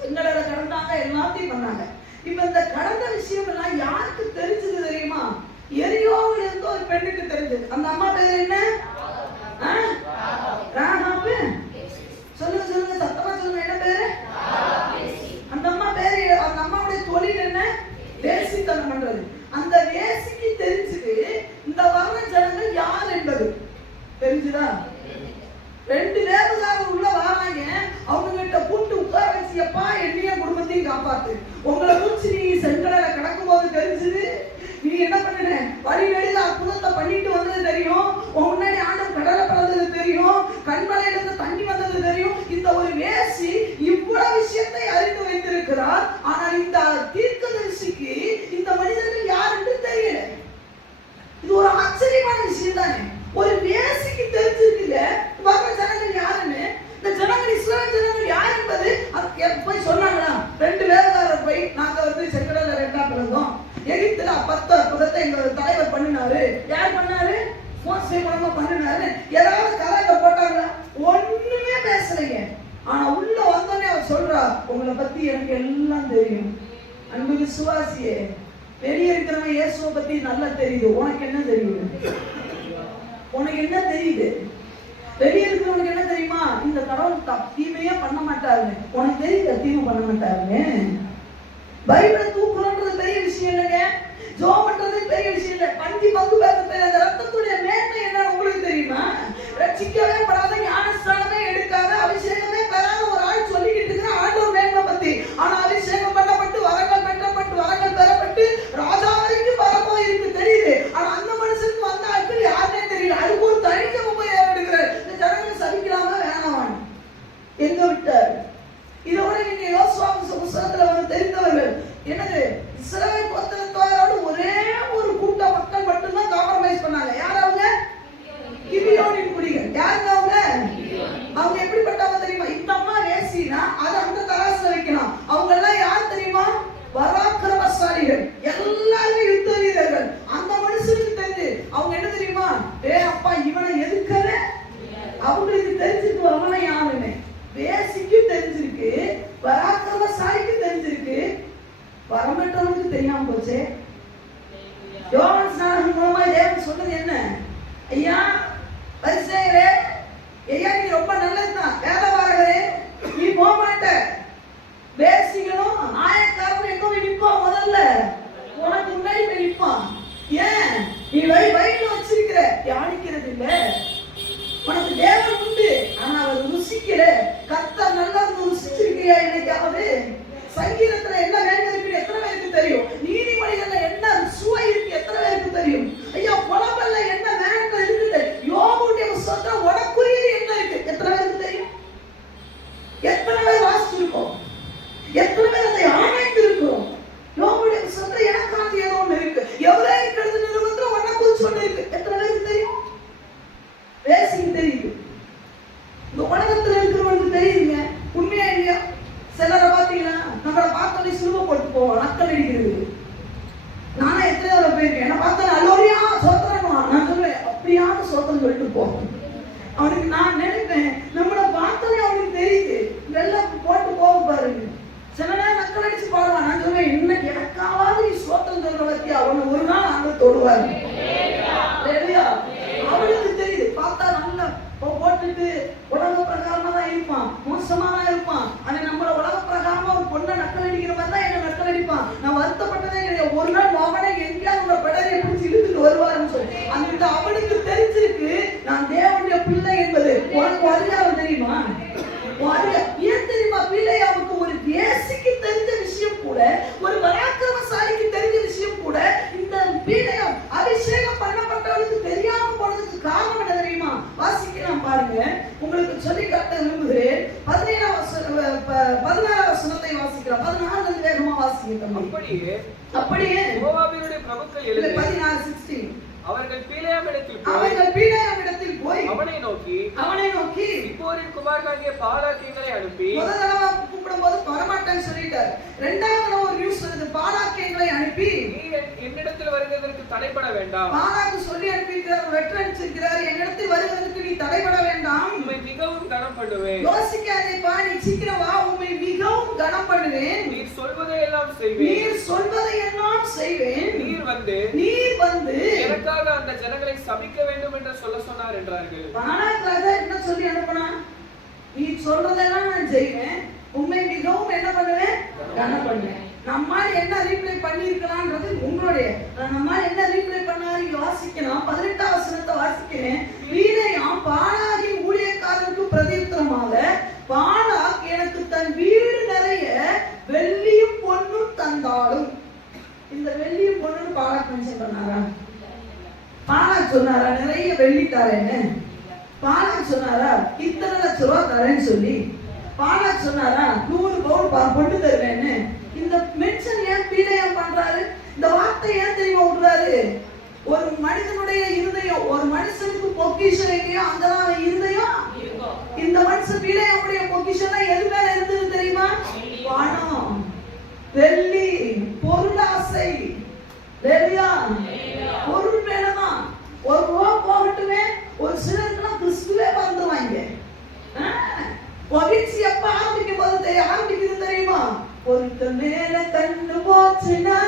செங்கடலை கடந்தாங்க, எல்லாத்தையும் பண்ணாங்க. இப்ப இந்த கடந்த விஷயம் எல்லாம் யாருக்கு தெரிஞ்சது தெரியுமா? எரியோவில் இருந்து ஒரு பெண்ணுக்கு தெரிஞ்சது. அந்த அம்மா பேர் என்ன? ராகாபு. சொல்லுங்க சொல்லுங்க, சத்தமா சொல்லுங்க, என்ன பேரு? அந்த அம்மா பேரு, அந்த அம்மாவுடைய தொழில் என்ன? வேசித்தனம் பண்றது. அந்த வேசிக்கு தெரிஞ்சது இந்த வர்ற ஜனங்கள் யார் என்பது தெரிஞ்சுதா? ரெண்டு வேலைக்காரர் உள்ள வராங்க, அவங்க கிட்ட கூட்டு உட்கார வச்சியப்பா என்னைய குடும்பத்தையும் காப்பாத்து. உங்களை குறிச்சு நீ செங்கடலை கடக்கும் போது தெரிஞ்சது, நீ என்ன பண்ண வழி வெளியில அற்புதத்தை பண்ணிட்டு வந்தது தெரியும், முன்னாடி ஆண்டவர் கடலை பறந்தது தெரியும், கண்மலையில இருந்து தண்ணி வந்தது தெரியும். இந்த ஒரு வேசி இவ்வளவு விஷயத்தை அறிந்து வைத்திருக்கிறார். ஆனால் இந்த தீர்க்கதரிசிக்கு இந்த மனிதர்கள் யார் என்று தெரியல. இது ஒரு ஆச்சரியமான விஷயம் தானே. ஒரு வேசிக்கு தெரிஞ்சிருக்குல்ல வர்ற ஜனங்கள் யாருன்னு. இந்த ஜனங்கள் இஸ்ரவேல் ஜனங்கள் யார் என்பது போய் சொன்னாங்களா? ரெண்டு வேலைக்காரர் போய் நாங்க வந்து செங்கடல ரெண்டா பிறந்தோம், எகிப்துல 10 அற்புதத்தை எங்க தலைவர் பண்ணினாரு. யார் பண்ணாரு? மோசே மூலமா பண்ணினாரு. ஏதாவது கதையில போட்டாங்களா? ஒண்ணுமே பேசலைங்க. ஆனா உள்ள வந்தோடனே அவர் சொல்றா, உங்களை பத்தி எனக்கு எல்லாம் தெரியும். அன்பு விசுவாசியே, வெளியே இருக்கிறவங்க இயேசுவை பத்தி நல்லா தெரியுது, உனக்கு என்ன தெரியுது? உனக்கு என்ன தெரியுது? வெளியே இருக்கிறவனுக்கு என்ன தெரியுமா? இந்த கடவுள் தீமையே பண்ண மாட்டாருங்க. உனக்கு தெரியுது தீமை பண்ண மாட்டாருங்க. பைபிளை தூக்குறோன்றது பெரிய விஷயம் இல்லைங்க, ஜோம் பண்றது பெரிய விஷயம் இல்லை. பந்தி பங்கு பெற அந்த ரத்தத்துடைய மேன்மை என்ன உங்களுக்கு தெரியுமா? ரட்சிக்கவே படாத, ஞானஸ்தானமே எடுக்காத, அபிஷேகமே பெறாத ஒரு ஆள் சொல்லிக்கிட்டு இருக்கிற ஆண்டவர் மேன்மை பத்தி. ஆனா அபிஷேகம் பண்ணப்பட்டு வரங்கள் பெற்றப்பட்டு வரங்கள் பெறப்பட்டு ராஜா வரைக்கும் வரப்போய் இருக்கு தெரியுது. ஆனா அந்த மனுஷனுக்கு வந்த ஆட்கள் யாருன்னே தெரியல. அதுக்கு ஒரு தனித்தம் போய் எடுக்கிறார். இந்த ஜனங்களை சபிக்கலாமா வேணாம் எங்க விட்டார்? இதோட நீங்க யோசுவா புத்தகத்துல வந்து தெரிந்தவர்கள் என்னது, இஸ்ரவேல் கோத்திரத்தாரோடு ஒரே இல்லையா? என்னைக்காவது சங்கீதத்துல என்ன வேதனை இருக்கு எத்தனை பேருக்கு தெரியும்? நீதிமொழிகள்ல என்ன சுவை இருக்கு எத்தனை பேருக்கு தெரியும்? ஐயா புலம்பல்ல என்ன வேதனை இருக்குது? யோபுடைய புத்தகத்துல உனக்குரியது என்ன இருக்கு எத்தனை பேருக்கு தெரியும்? எத்தனை பேர் வாசிச்சிருக்கோம்? எத்தனை பேர் அதை ஆராய்ந்து இருக்கிறோம்? யோபுடைய புத்தகத்துல எனக்காக ஏதோ ஒண்ணு இருக்கு. எவ்வளவு எழுதின நிறுவனத்துல உன்னை குறிச்சு ஒண்ணு இருக்கு எத்தனை பேருக்கு தெரியும்? பேசிக்கு தெரியுது. இந்த உலகத்துல இருக்கிறவங்களுக்கு தெரியுங்க. உண்மையா இல்லையா? சிலரை பார்த்தீங்கன்னா நம்மளை பார்த்தோன்னே சிலுவை போட்டு போவோம், நக்கல் அடிக்கிறது. நானே எத்தனை தடவை போயிருக்கேன். என்ன பார்த்தா நல்லோரியா சோத்திரமா நான் சொல்லுவேன், அப்படியான சோத்திரம் சொல்லிட்டு போவோம். அவனுக்கு நான் நினைப்பேன் நம்மளை பார்த்தோன்னே அவனுக்கு தெரியுது, வெள்ளம் போட்டு போக பாருங்க. சில நேரம் நக்கல் அடிச்சு பாடுவான். நான் சொல்லுவேன், இன்னைக்கு எனக்காவது நீ சோத்திரம் சொல்ற பத்தி அவனை ஒரு நாள் அங்க தொடுவாரு. அவனுக்கு தெரியுது. பார்த்தா நல்லா போட்டுட்டு உலக பிரகாரமா தான் இருப்பான், மோசமா தான் இருப்பான். ஆனா நம்மள உலக பிரகாரமா ஒரு பொண்ணை நக்கல் அடிக்கிற மாதிரி தான் என்ன நக்கல் அடிப்பான். நான் வருத்தப்பட்டதே கிடையாது. ஒரு நாள் அவனை எங்கேயாவது ஒரு பெடரை பிடிச்சி இழுத்துட்டு வருவாருன்னு சொல்லி அந்த அவனுக்கு தெரிஞ்சிருக்கு நான் தேவனுடைய பிள்ளை என்பது. உனக்கு அதிகாரம் தெரியுமா? ஏன் தெரியுமா? பிள்ளையாவுக்கு ஒரு தேசிக்கு தெரிஞ்ச விஷயம் கூட, ஒரு பராக்கிரமசாலிக்கு தெரிஞ்ச விஷயம் கூட இந்த பிள்ளையாம் அபிஷேகம் பண்ணப்பட்டவனுக்கு தெரியாம போனதுக்கு காரணம் என்ன தெரியுமா? வாசிக்கலாம் பாருங்க, உங்களுக்கு சொல்லி காட்ட விரும்புகிறேன். 16 வசனத்தை வாசிக்கலாம். 16 வேகமா வாசிக்கலாம். அப்படியே மோவாபியருடைய பிரபுக்கள் எழுதி 16:16 அவர்கள் பீலேயாமிடத்தில் போய் அவனை நோக்கி சிப்போரின் குமாரனாகிய பாலாக் எங்களை அனுப்பி, முதல் தடவை கூப்பிடும்போது வரமாட்டேன்னு சொல்லிட்டார். இரண்டாவது தடவை ஒரு நியூஸ் வருது, பாலாக் எங்களை அனுப்பி நீ என்னிடத்தில் வருவதற்கு தடைபட வேண்டாம். பாலாக் சொல்லி அனுப்பியிருக்கிறார், லெட்டர் அனுப்பிச்சிருக்கிறார், என்னிடத்தில் வருவதற்கு நீ தடைபட வேண்டாம், உம்மை மிகவும் கனம் பண்ணுவேன். யோசிக்காதேப்பா, நீ சீக்கிரம் வா, உம்மை மிகவும் கனம் பண்ணுவேன். நீர் சொல்வதையெல்லாம் செய்வேன். நீர் வந்து எனக்காக அந்த ஜனங்களை சபிக்க வேண்டும் என்று சொல்ல சொன்னார் என்றார்கள். பாலாக் ராஜா என்ன சொல்லி அனுப்புனா? நீ சொல்றதெல்லாம் நான் செய்வேன், உண்மை மிகவும் என்ன பண்ணுவேன்? கனம் பண்ணுவேன். நம்மால் என்ன ரீப்ளை பண்ணியிருக்கலாம்ன்றது உங்களுடைய, நம்மால் என்ன ரீப்ளை பண்ணாரு வாசிக்கலாம். 18ஆம் வசனத்தை வாசிக்கிறேன். வீணையாம் பாலாகின் ஊழியக்காரருக்கு பிரதியுத்தரமாக, பாலாக் எனக்கு தன் வீடு நிறைய வெள்ளியும் பொன்னும் தந்தாலும். இந்த வெள்ளியும் பொண்ணுன்னு பாலாக் மென்ஷன் பண்ணாரா? பாலாக் சொன்னாரா நிறைய வெள்ளி தரேன்னு? பாலாக் சொன்னாரா இத்தனை லட்சம் ரூபாய் தரேன்னு சொல்லி? பாலாக் சொன்னாரா 100 பவுன் பொண்ணு தருவேன்னு? இந்த மென்ஷன் ஏன் பீலையம் பண்றாரு? இந்த வார்த்தை ஏன் தெரியுமா விடுறாரு? ஒரு மனிதனுடைய இருதயம், ஒரு மனுஷனுக்கு பொக்கிஷம் எங்கேயோ அங்கதான் அவன் இருதயம் இருக்கும். இந்த மனுஷன் பீலையமுடைய பொக்கிஷம் எது மேல இருந்தது தெரியுமா? பணம், வெள்ளி, பொருளாசை. பொருள் மேலதான். ஒரு ரூபா போகட்டுமே, ஒரு சிலருக்குலாம் கிறிஸ்துவே வந்துருவாங்க. மகிழ்ச்சி எப்ப ஆரம்பிக்கும் போது ஆரம்பிக்குது தெரியுமா? ஒருத்த மேல கண்ணு போச்சுனா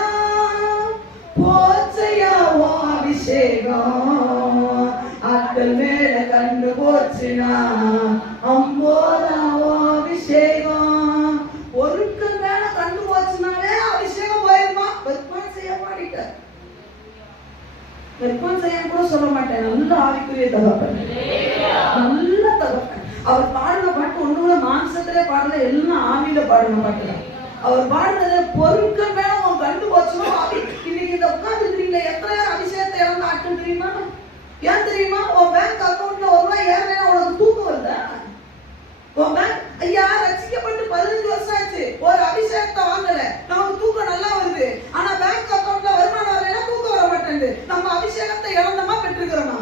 போச்சையா அபிஷேகம், ஆட்கள் மேல கண்ணு போச்சுனா அம்போதாவோ அபிஷேகம். ஒருத்தர் மேல கண்ணு போச்சுனாலே அபிஷேகம் போயிருமா? விற்பனை செய்ய மாட்டேன், விற்பனை செய்ய கூட சொல்ல மாட்டேன். நல்ல ஆவிக்குரிய தகப்பன், நல்ல தகப்பன். அவர் பாடின பாட்டு ஒண்ணுல மாம்சத்திலே பாடல, எல்லாம் ஆவியில பாடின பாட்டு. அவர் பாடுறது பொருட்கள் மேல உன் கண்டு போச்சுன்னா இன்னைக்கு இந்த உட்கார்ந்து இருக்கீங்களா எத்தனை பேர் அபிஷேகத்தை இறந்து ஆட்கள் தெரியுமா? ஏன் தெரியுமா? உன் பேங்க் அக்கௌண்ட்ல ஒரு ரூபாய் ஏறலைன்னா உனக்கு தூக்கம் வருதா? உன் பேங்க் ஐயா ரசிக்கப்பட்டு 15 வருஷம் ஆச்சு, ஒரு அபிஷேகத்தை வாங்கல, நமக்கு தூக்கம் நல்லா வருது. ஆனா பேங்க் அக்கௌண்ட்ல வருமானம் வரலைன்னா தூக்கம் வர மாட்டேங்குது. நம்ம அபிஷேகத்தை இழந்தமா பெற்றுக்கிறோமா?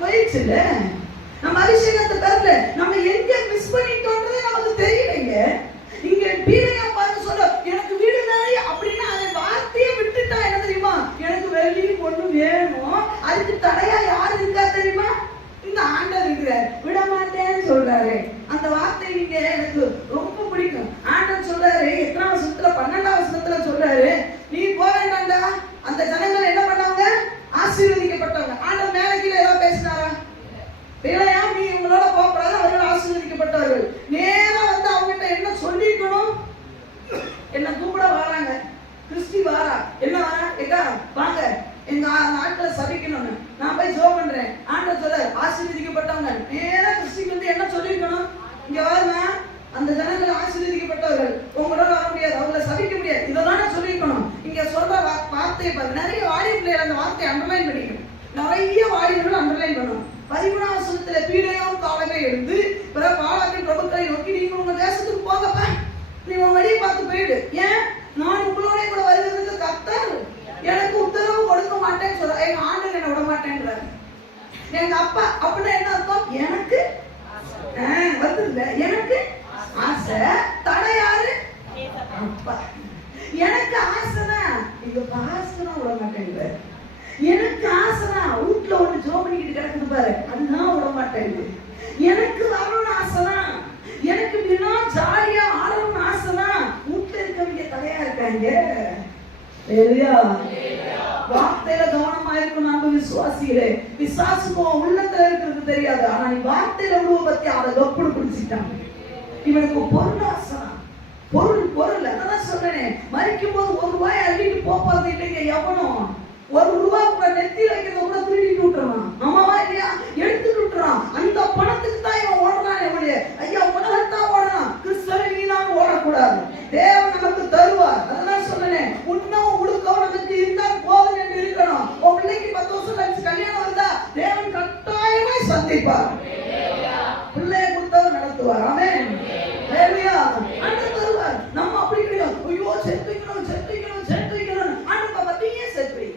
போயிடுச்சுல்ல, நம்ம அபிஷேகத்தை பெறல. நம்ம எங்க மிஸ் பண்ணிட்டோம்ன்றதே நமக்கு தெரியலைங்க. இங்க பீலையா பார்த்து சொல்ல எனக்கு வீடு நிறைய அப்படின்னா அதை வார்த்தையை விட்டுட்டா என்ன தெரியுமா? எனக்கு வெள்ளி பொண்ணு வேணும். அதுக்கு தடையா யாரு இருக்கா தெரியுமா? இந்த ஆண்டவர் இருக்கிறார். விட மாட்டேன்னு சொல்றாரு. அந்த வார்த்தை நீங்க எனக்கு ரொம்ப பிடிக்கும். ஆண்டவர் சொல்றாரு எத்தனாம் வசனத்துல 12ஆம் வசனத்துல சொல்றாரு, நீ போக வேண்டாம்டா. அந்த ஜனங்கள் என்ன பண்ணாங்க? ஆசீர்வதிக்கப்பட்டவங்க. ஆண்டவர் மேல கீழே ஏதாவது பேசினாரா? இல்லையா? நீ இவங்களோட போகக்கூடாது, அவர்கள் ஆசீர்வதிக்கப்பட்டவர்கள். நேரா வந்து அவங்ககிட்ட என்ன சொல்லிக்கணும்? என்ன கூப்பிட வராங்க, கிறிஸ்டி வாரா, என்ன வரா எங்க வாங்க எங்க நாட்களை சபிக்கணும்னு நான் போய் ஜோ பண்றேன். ஆண்டவர் சொல்ல ஆசீர்வதிக்கப்பட்டவங்க ஏன்னா கிறிஸ்துக்கு வந்து என்ன சொல்லியிருக்கணும்? இங்க வாருங்க, அந்த ஜனங்கள் ஆசீர்வதிக்கப்பட்டவர்கள், உங்களோட வர முடியாது, அவங்கள சபிக்க முடியாது, இதெல்லாம் சொல்லியிருக்கணும். இங்க சொல்ற வார்த்தையை பார்த்து நிறைய வாடி பிள்ளைகள் அந்த வார்த்தையை அண்டர்லைன் பண்ணிக்கணும். நிறைய வாடிகள் அண்டர்லைன் பண்ணணும். 13ஆம் வசனத்துல பீலேயாம் காலமே எழுந்து பிறகு பாலாக்கின் பிரபுக்களை நோக்கி, நீங்க உங்க தேசத்துக்கு போகப்ப, நீ உன் வழியை பார்த்து போயிடு. ஏன்? நான் உங்களோட கூட வருவதற்கு கர்த்தர் எனக்கு உத்தரவு கொடுக்க மாட்டேன்னு சொல்ற. எங்க ஆண்டவர் என்ன விட மாட்டேன்றாரு. எங்க அப்பா அப்படின்னா என்ன அர்த்தம்? எனக்கு வருது, எனக்கு ஆசை. தடை யாரு? அப்பா. எனக்கு ஆசைதான், இங்க பாசனா விட மாட்டேங்குது. எனக்கு ஆசைதான், வீட்டுல ஒண்ணு ஜோ பண்ணிக்கிட்டு கிடக்குது பாரு, அதுதான் விட மாட்டேங்குது. எனக்கு வரணும்னு ஆசைதான், எனக்கு இப்படின்னா ஜாலியா ஆடணும்னு ஆசைதான். வீட்டுல இருக்கவங்க தடையா இருக்காங்க. வார்த்தையில கவனமா இருக்கணும். நம்ம விசுவாசிகளே, விசுவாசம் உள்ளத்துல இருக்கிறது தெரியாது, ஆனா நீ வார்த்தையில உருவ பத்தி அதை கப்புடு பிடிச்சிட்டாங்க. இவனுக்கு பொருள் ஆசை, பொருள் அதான் சொன்னேன். மறிக்கும் போது 1 ரூபாய் அள்ளிட்டு போறது இல்லைங்க எவனும். 1 ரூபாய் கூட நெத்தியில வைக்கிறத கூட திருடிட்டு விட்டுறான். ஆமாவா இல்லையா? எடுத்துட்டு விட்டுறான். அந்த பணத்துக்கு தான் இவன் ஓடுறான். எவனுடைய ஐயா உலகத்தான் ஓடணும், கிறிஸ்தவ நீதான் ஓடக்கூடாது. தேவன் நமக்கு தருவார். அதெல்லாம் சொன்னேன், உண்ணவும் உடுக்கவும் நமக்கு இருந்தால் போதும் என்று இருக்கணும். உன் பிள்ளைக்கு 10 வருஷம் கழிச்சு கல்யாணம் வருதா, தேவன் கட்டாயமாய் சந்திப்பார். பிள்ளையை கொடுத்தவர் நடத்துவார். ஆமென். ஆண்டவர் தருவார். நம்ம அப்படி கிடையாது. ஐயோ சேர்த்து வைக்கணும், சேர்த்து வைக்கணும், சேர்த்து வைக்கணும். ஆண்டவர் பத்தியே சேர்த்து வை.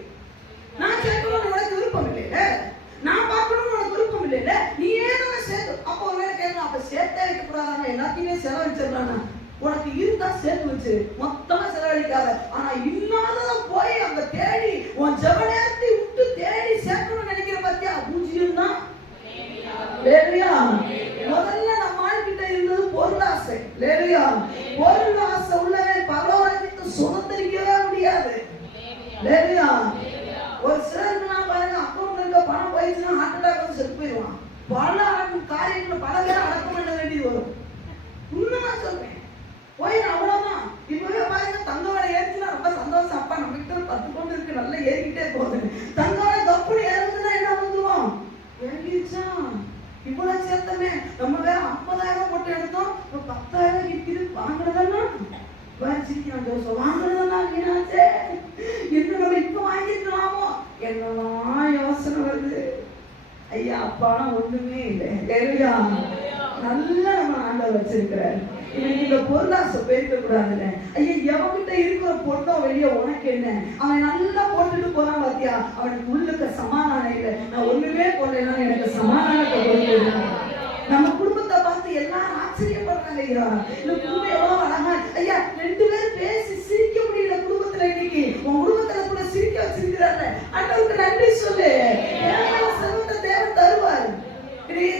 நான் சேர்க்கணும்னு உனக்கு விருப்பம் இல்லைல்ல, நான் பார்க்கணும்னு உனக்கு விருப்பம் இல்லைல்ல, நீ ஏன் சேர்த்து? அப்போ ஒரு வேலை கேட்கணும், அப்ப சேர்த்தே வைக்க கூடாதான? எல்லாத்தையுமே செலவழிச்சிடறானா? உனக்கு இருந்தா சேர்த்து வச்சு, மொத்தமா செலவழிக்காத. ஆனா இல்லாதத போய் அங்க தேடி உன் ஜெப நேரத்தை விட்டு தேடி சேர்க்கணும்னு நினைக்கிற பத்தியா? பூஜ்யம் தான். முதல்ல நம்ம ஆள்கிட்ட இருந்தது பொருளாசை. பொருளாசை உள்ளவன் பரலோகத்தை சுதந்திரிக்கவே முடியாது. ஒரு சிலருக்கு நான் பாருங்க, அக்கௌண்ட்ல இருக்க பணம் போயிடுச்சுன்னா ஹார்ட் அட்டாக் வந்து செத்து போயிடுவான். பல காரியங்கள் பல பேர் அடக்கம் பண்ண வேண்டியது வரும். உண்மையா சொல்றேன், போயிடும், அவ்வளவுதான். இப்பவே பாருங்க, தங்க விலை ஏறிச்சுன்னா ரொம்ப சந்தோஷம். அப்பா நம்ம கிட்ட 10 பவுன் இருக்கு, நல்லா ஏறிக்கிட்டே போகுது. தங்க விலை தப்புன்னு ஏறுதுன்னா என்ன வந்துடும்? ஏறிடுச்சா இவ்வளவு சேர்த்தமே, நம்ம வேற 50,000 போட்டு எடுத்தோம், 10,000 விற்கிது. வாங்குறதெல்லாம் வாங்குறதெல்லாம் வீணாச்சே, இன்னும் நம்ம இப்ப வாங்கிக்கலாமோ என்னெல்லாம் யோசனை வருது. ஐயா அப்பானா ஒண்ணுமே இல்லை. நல்லா நம்ம ஆண்டவர் வச்சிருக்கிறாரு. இந்த பொருளாசை பேச கூடாதுல்ல. ஐயா எவன்கிட்ட இருக்கிற பொருளும் வெளியே உனக்கு என்ன? அவன் நல்லா போட்டுட்டு போறான் பாத்தியா, அவனுக்கு உள்ளுக்கு சமாதானம் இல்லை. நான் ஒண்ணுமே போடலன்னா எனக்கு சமாதானத்தை கொடுத்து. நம்ம குடும்பத்தை பார்த்து எல்லாரும் ஆச்சரியப்படுறாங்க. ஐயா இந்த குடும்பம் எவ்வளவு அழகா. ஐயா 2 பேரும் பேசி சிரிக்க முடியல குடும்பத்துல. இன்னைக்கு உன் குடும்பத்துல கூட சிரிக்க வச்சிருக்கிறாரு. அண்ணனுக்கு நன்றி சொல்லு. செல்வத்தை தேவன் தருவாரு.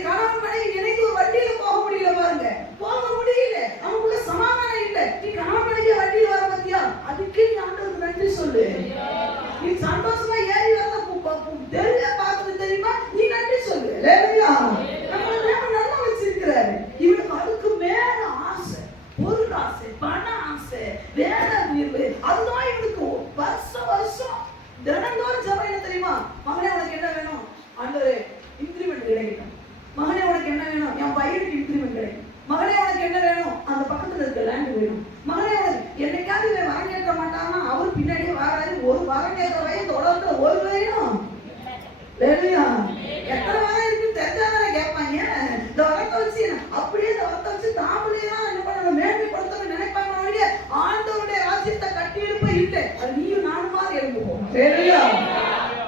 கணவன் மனைவி இணைந்து ஒரு வண்டியில போக முடியல பாருங்க, போக முடியல, அவங்களுக்குள்ள சமாதானம் இல்லை. நீ கணவன் மனைவி வண்டியில வர பத்தியா, அதுக்கு நீ ஆண்டவருக்கு நன்றி சொல்லு. நீ சந்தோஷமா ஏறி வர தெரிய பார்த்தது தெரியுமா, நீ நன்றி சொல்லு. நல்லா வச்சிருக்கிறாரு. இவனுக்கு அதுக்கு மேல ஆசை, பொருள் ஆசை, பண ஆசை, வேலை உயர்வு, அதுதான் இவனுக்கு வருஷம் தினந்தோறும் ஜெபம். என்ன தெரியுமா? மகனே உனக்கு என்ன வேணும்? ஆண்டவரே இன்கிரிமெண்ட் கிடைக்கணும். மகனே உனக்கு என்ன வேணும்? என் பையனுக்கு இன்கிரிமெண்ட் கிடைக்கும். மகனே உனக்கு என்ன வேணும்? அந்த பக்கத்துல இருக்க லேண்ட் வேணும். மகனே உனக்கு என்னைக்காவது இவன் வரம் கேட்க மாட்டான்னா அவர் பின்னாடியே வராது. ஒரு வரம் கேட்கிற வயது உலகத்துல ஒரு வேணும். எத்தனை வரம் இருக்குன்னு தெரிஞ்சாதானே கேட்பாங்க. இந்த வரத்தை வச்சு அப்படியே இந்த வரத்தை வச்சு தாமலையெல்லாம் என்ன பண்ண மேன்மைப்படுத்த நினைப்பாங்க. ஆண்டவருடைய ராஜ்யத்தை கட்டி எழுப்ப இல்லை. அது நீயும் நானுமா எழுப்புவோம்.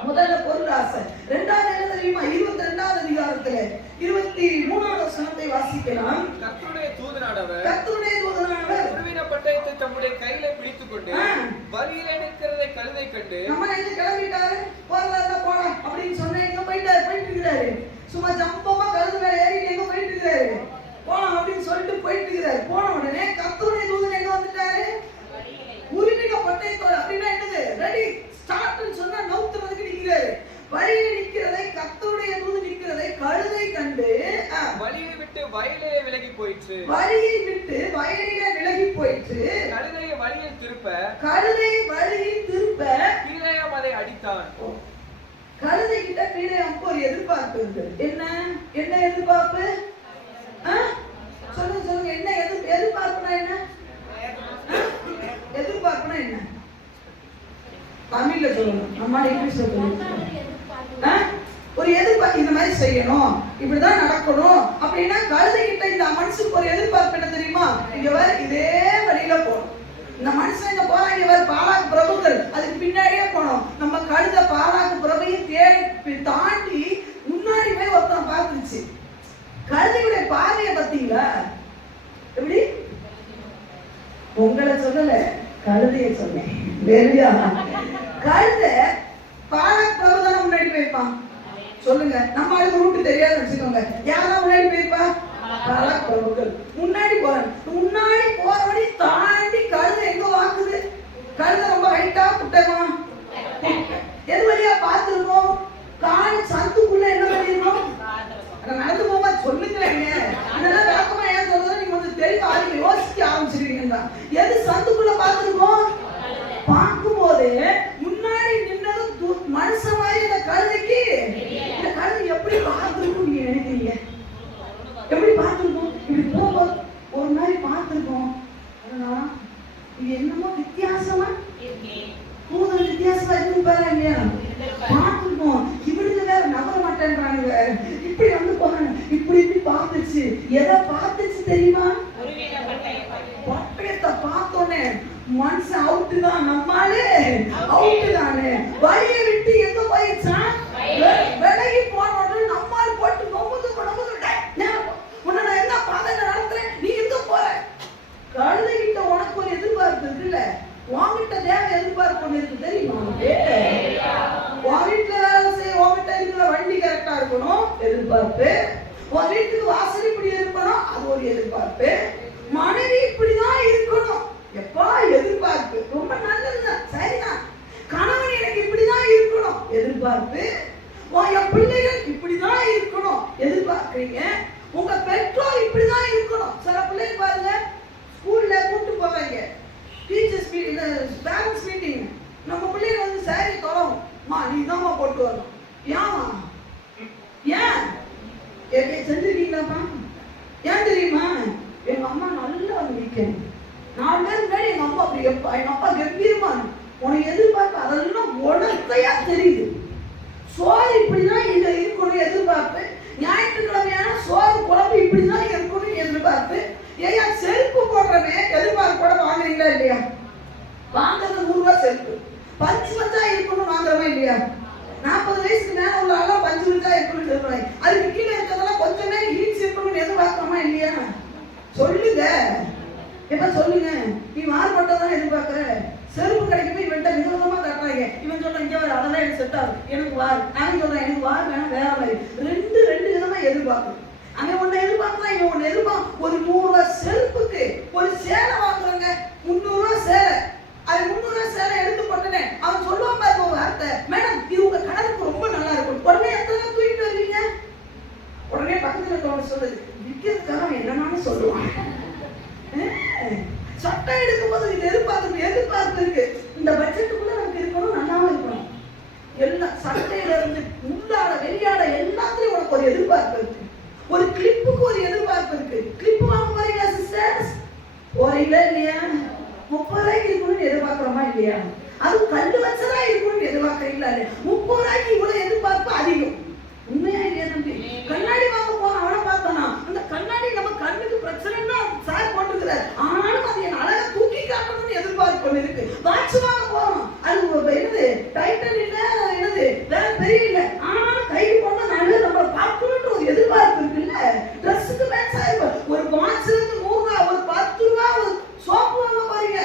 முதல்ல பொருள் ஆசை. 2வது என்ன தெரியுமா? 22வது அதிகாரத்துல 23வது வசனத்தை வாசிக்கலாம். கர்த்தருடைய தூதனானவர் உருவின பட்டயத்தை தம்முடைய கையில பிடித்துக் கொண்டு வழியில நிற்கிறதை கழுதை கண்டு, நம்ம எங்க கிளம்பிட்டாரு, போறதா அப்படின்னு சொன்ன எங்க போயிட்டு இருக்கிறாரு. சும்மா ஜம்பமா கழுது மேல ஏறி எங்க போயிட்டு இருக்கிறாரு, போலாம் அப்படின்னு சொல்லிட்டு போயிட்டு இருக்கிறாரு. போன உடனே கர்த்தருடைய தூதன் எங்க வந்துட்டாரு? உருவின பட்டயத்தோட. அப்படின்னா என்னது? ரெடி ஸ்டார்ட்னு சொன்னா நவுத்துறதுக்கு நிக்கிறாரு. வழியில நிக்கிறதை, கர்த்தருடைய தூதன் நிக்கிறதை கழுதை கண்டு வழியை விட்டு வயலிலே விலகி போயிற்று. கழுதையை வழியில் திருப்ப பீலேயாம் அதை அடித்தான். கழுதை கிட்ட பீலேயாமுக்கு ஒரு எதிர்பார்ப்பு இருந்தது. என்ன எதிர்பார்ப்பு? சொல்லுங்க சொல்லுங்க, என்ன எதிர்பார்ப்புனா என்ன? எதிர்பார்ப்புனா என்ன? தமிழ்ல சொல்லணும், நம்ம இங்கிலீஷ்ல சொல்லணும். ஒரு எதிர்பார்ப்பு, இந்த மாதிரி செய்யணும், இப்படிதான் நடக்கணும் அப்படின்னா கழுதைகிட்ட இந்த மனுஷனுக்கு ஒரு எதிர்பார்ப்பு என்ன தெரியுமா? இங்க வர இதே வழியில போகணும். இந்த மனுஷன் இங்க போறாங்க, இவர் பாலாக்கு பிரபுக்கள், அதுக்கு பின்னாடியே போனோம். நம்ம கழுத பாலாக்கு பிரபையும் தாண்டி முன்னாடி போய் ஒருத்தன் பார்த்துருச்சு. கழுதையுடைய பார்வையை பார்த்தீங்களா? எப்படி? உங்களை சொல்லல, கழுதைய சொன்னேன். வேலையா? கழுத பாலாக்கு பிரபு தானே முன்னாடி போயிருப்பான். சொல்லுங்க, நம்ம அதுக்கு ரூட்டு தெரியாது வச்சுக்கோங்க. யாரா முன்னாடி போயிருப்பா? பாலாக்கு பிரபுக்கள் முன்னாடி போறாங்க. முன்னாடி போற வழி தாண்டி கழுதை எங்க வாக்குது? கழுதை ரொம்ப ஹைட்டா குட்டமா? எது வழியா பார்த்துருக்கோம்? காணி சந்துக்குள்ள என்ன பண்ணிருக்கோம்? நடந்து போமா சொல்லுங்களேங்க. அதெல்லாம் விளக்கமா ஏன் சொல்றது, நீங்க கொஞ்சம் தெளிவா யோசிக்க ஆரம்பிச்சிருவீங்க. எது சந்துக்குள்ள பார்த்துருக்கோம்? பார்க்கும்போது முன்னாடி நின்னது மனுஷன் மாதிரி இந்த கழுதைக்கு. இந்த கழுதை எப்படி பார்த்துருக்கும் நீங்க நினைக்கிறீங்க? எப்படி பார்த்துருக்கோம்? இப்படி போகும்போது ஒரு மாதிரி பார்த்துருக்கோம். ஆனா இது என்னமோ வித்தியாசமா பூதம் வித்தியாசமா இருக்கு பாரு. இல்லையா? பார்த்துருக்கோம். இவனுக்கு வேற நகர மாட்டேன்றாங்க. இப்படி வந்து போறாங்க, இப்படி இப்படி பார்த்துச்சு. எதை பார்த்துச்சு தெரியுமா? பட்டயத்தை பார்த்தோன்னே மனுஷன் அவுட்டு தான். நம்மாலே அவுட்டு தானே. வழியை விட்டு எங்க போயிடுச்சான்? விலகி போனோன்னு நம்மால் போட்டு நொம்புது உன்னை நான் என்ன பாதையில நடத்துறேன், நீ எங்க போற? கழுதைகிட்ட உனக்கு ஒரு எதிர்பார்ப்பு இருக்குல்ல, உன்கிட்ட தேவை எதிர்பார்ப்பு ஒண்ணு இருக்கு தெரியுமா? உன் வீட்டுல வேலை செய்ய உன்கிட்ட இருக்கிற வண்டி கரெக்டா இருக்கணும், எதிர்பார்ப்பு. உன் வீட்டுக்கு வாசல் இப்படி இருக்கணும், அது ஒரு எதிர்பார்ப்பு. மனைவி இப்படிதான் இருக்கணும், எப்பா எதிர்பார்ப்பு. ரொம்ப நல்லதுதான், சரிதான். கணவன் எனக்கு இப்படிதான் இருக்கணும், எதிர்பார்ப்பு. என் பிள்ளைகள் இப்படிதான் இருக்கணும், எதிர்பார்க்கிறீங்க. உங்க பெற்றோர் இப்படிதான் இருக்கணும். சில பிள்ளைங்க பாருங்க, ஸ்கூல்ல கூட்டு போவாங்க, டீச்சர்ஸ் மீட்டிங், பேரண்ட்ஸ் மீட்டிங். நம்ம பிள்ளைங்க வந்து சாரி தொலைவும், மா நீ தான்மா போட்டு வரணும். ஏமா? ஏன் செஞ்சிருக்கீங்களாப்பா? ஏன் தெரியுமா? எங்க அம்மா நல்லா வந்து நிற்கணும். 4 பேர் முன்னாடி எங்க அம்மா அப்படி எங்க அப்பா கம்பீரமா, உனக்கு எதிர்பார்ப்பு அதெல்லாம் உடத்தையா தெரியுது. சோறு இப்படிதான் இங்க இருக்கணும், எதிர்பார்ப்பு. ஞாயிற்றுக்கிழமையான சோறு குழம்பு இப்படிதான் இருக்கணும், எதிர்பார்ப்பு. ஏயா செருப்பு போடுறமே எதிர்பார்ப்போட வாங்குறீங்களா இல்லையா? வாங்குறது 100 ரூபாய் செருப்பு, பஞ்சு வச்சா இருக்கணும் வாங்குறமா இல்லையா? 40 வயசுக்கு மேல உள்ள ஆளா பஞ்சு வச்சா இருக்கணும்னு சொல்றாங்க. அதுக்கு கீழே இருக்கிறதெல்லாம் கொஞ்சமே ஹீட்ஸ் இருக்கணும்னு எதிர்பார்க்கிறோமா இல்லையா? சொல்லுங்க, எப்ப சொல்லுங்க. நீ மாறுபட்டதான் எதிர்பார்க்கிற. செருப்பு கடைக்கு போய் இவன்ட்ட விதவிதமா கட்டுறாங்க. இவன் சொல்றான் இங்க வர, அதெல்லாம் எனக்கு செட் ஆகும், எனக்கு வார். அவன் சொல்றான் எனக்கு வார் வேணும், வேற மாதிரி. ரெண்டு விதமா எதிர்பார்க்கணும். அங்க ஒண்ணு எதிர்பார்க்கலாம், இவன் ஒண்ணு எதிர்பார்க்க. ஒரு 100 ரூபாய் செருப்புக்கு ஒரு சேலை வாங்குறாங்க, 300 ரூபாய் சேலை. அது 300 ரூபாய் சேலை எடுத்து போட்டனே அவன் சொல்லுவான் பாருங்க ஒரு வார்த்தை, மேடம் இது உங்க கணக்கு ரொம்ப நல்லா இருக்கும். உடனே எத்தனை தூக்கிட்டு வருவீங்க? உடனே பக்கத்துல இருக்கவங்க சொல்லுது, விற்கிறதுக்காக என்னன்னு சொல்லுவான். சட்டை எடுக்கும் போது இது எதிர்பார்ப்பு இருக்கு. இந்த பட்ஜெட்டுக்குள்ள நமக்கு இருக்கணும், நல்லாவும் இருக்கணும். எல்லாம் சட்டையில இருந்து உள்ளாட வெளியாட எல்லாத்துலயும் உனக்கு ஒரு எதிர்பார்ப்பு இருக்கு. ஒரு கிளிப்புக்கு ஒரு எதிர்பார்ப்பு இருக்கு. கிளிப்பு வாங்க போறீங்களா சிஸ்டர்ஸ்? போறீங்களா இல்லையா? 30 ரூபாய்க்கு இருக்கணும்னு எதிர்பார்க்கிறோமா இல்லையா? அது கண்டு வச்சதா இருக்கணும்னு எதிர்பார்க்கறீங்களா இல்லையா? 30 ரூபாய்க்கு இவ்வளவு எதிர்பார்ப்பு அதிகம். உண்மையா இல்லையா தம்பி? கண்ணாடி வாங்க போறோம், அவனை பார்த்தோம்னா அந்த கண்ணாடி நம்ம கண்ணுக்கு பிரச்சனைன்னா சார் போட்டுக்கிறார், ஆனாலும் அது என் அழகை தூக்கி காட்டணும்னு எதிர்பார்ப்பு இருக்கு. வாட்ச் வாங்க போறோம், அது என்னது டைட்டன் இல்ல, என்னது வேற பெரிய இல்ல, ஆனாலும் கைக்கு போனா நல்ல நம்மளை பார்க்கணும்னு ஒரு எதிர்பார்ப்பு இருக்குல்ல. ட்ரெஸ்ஸுக்கு மேட்ச் ஆகும். ஒரு வாட்ச்ல இருந்து 100 ரூபாய், ஒரு 10 ரூபாய் ஒரு சோப்பு வாங்க போறீங்க.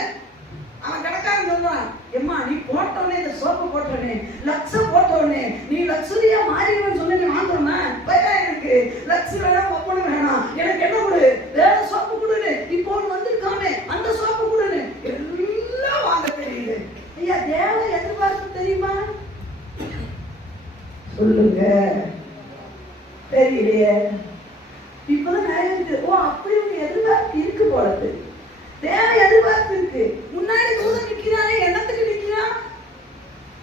அவன் கடைக்காரன் சொல்றான், எம்மா நீ போட்டோன்னே இந்த சோப்பு போட்டோன்னே லட்சம் போட்டோன்னே நீ லக்ஸுரியா மாறிடுவேன்னு சொல்லி நீ வாங்குறோமா? பையன் எனக்கு லக்ஸுரி வேணாம், ஒப்பனை வேணாம், எனக்கு என்ன கொடு, வேற சோப்பு கொடுன்னு. இப்போ ஒன்று வந்திருக்காமே அந்த சோப்பு கொடுன்னு எல்லாம் வாங்க தெரியுது. ஐயா தேவை எதிர்பார்ப்பு தெரியுமா? சொல்லுங்க, தெரியலையே. இப்பதான் நிறைய இருக்கு. ஓ அப்படி ஒரு எதிர்பார்ப்பு இருக்கு போலது. தேவை எதிர்பார்ப்பு இருக்கு. முன்னாடி தூதன் நிக்கிறானே, என்னத்துக்கு நிக்கிறான்?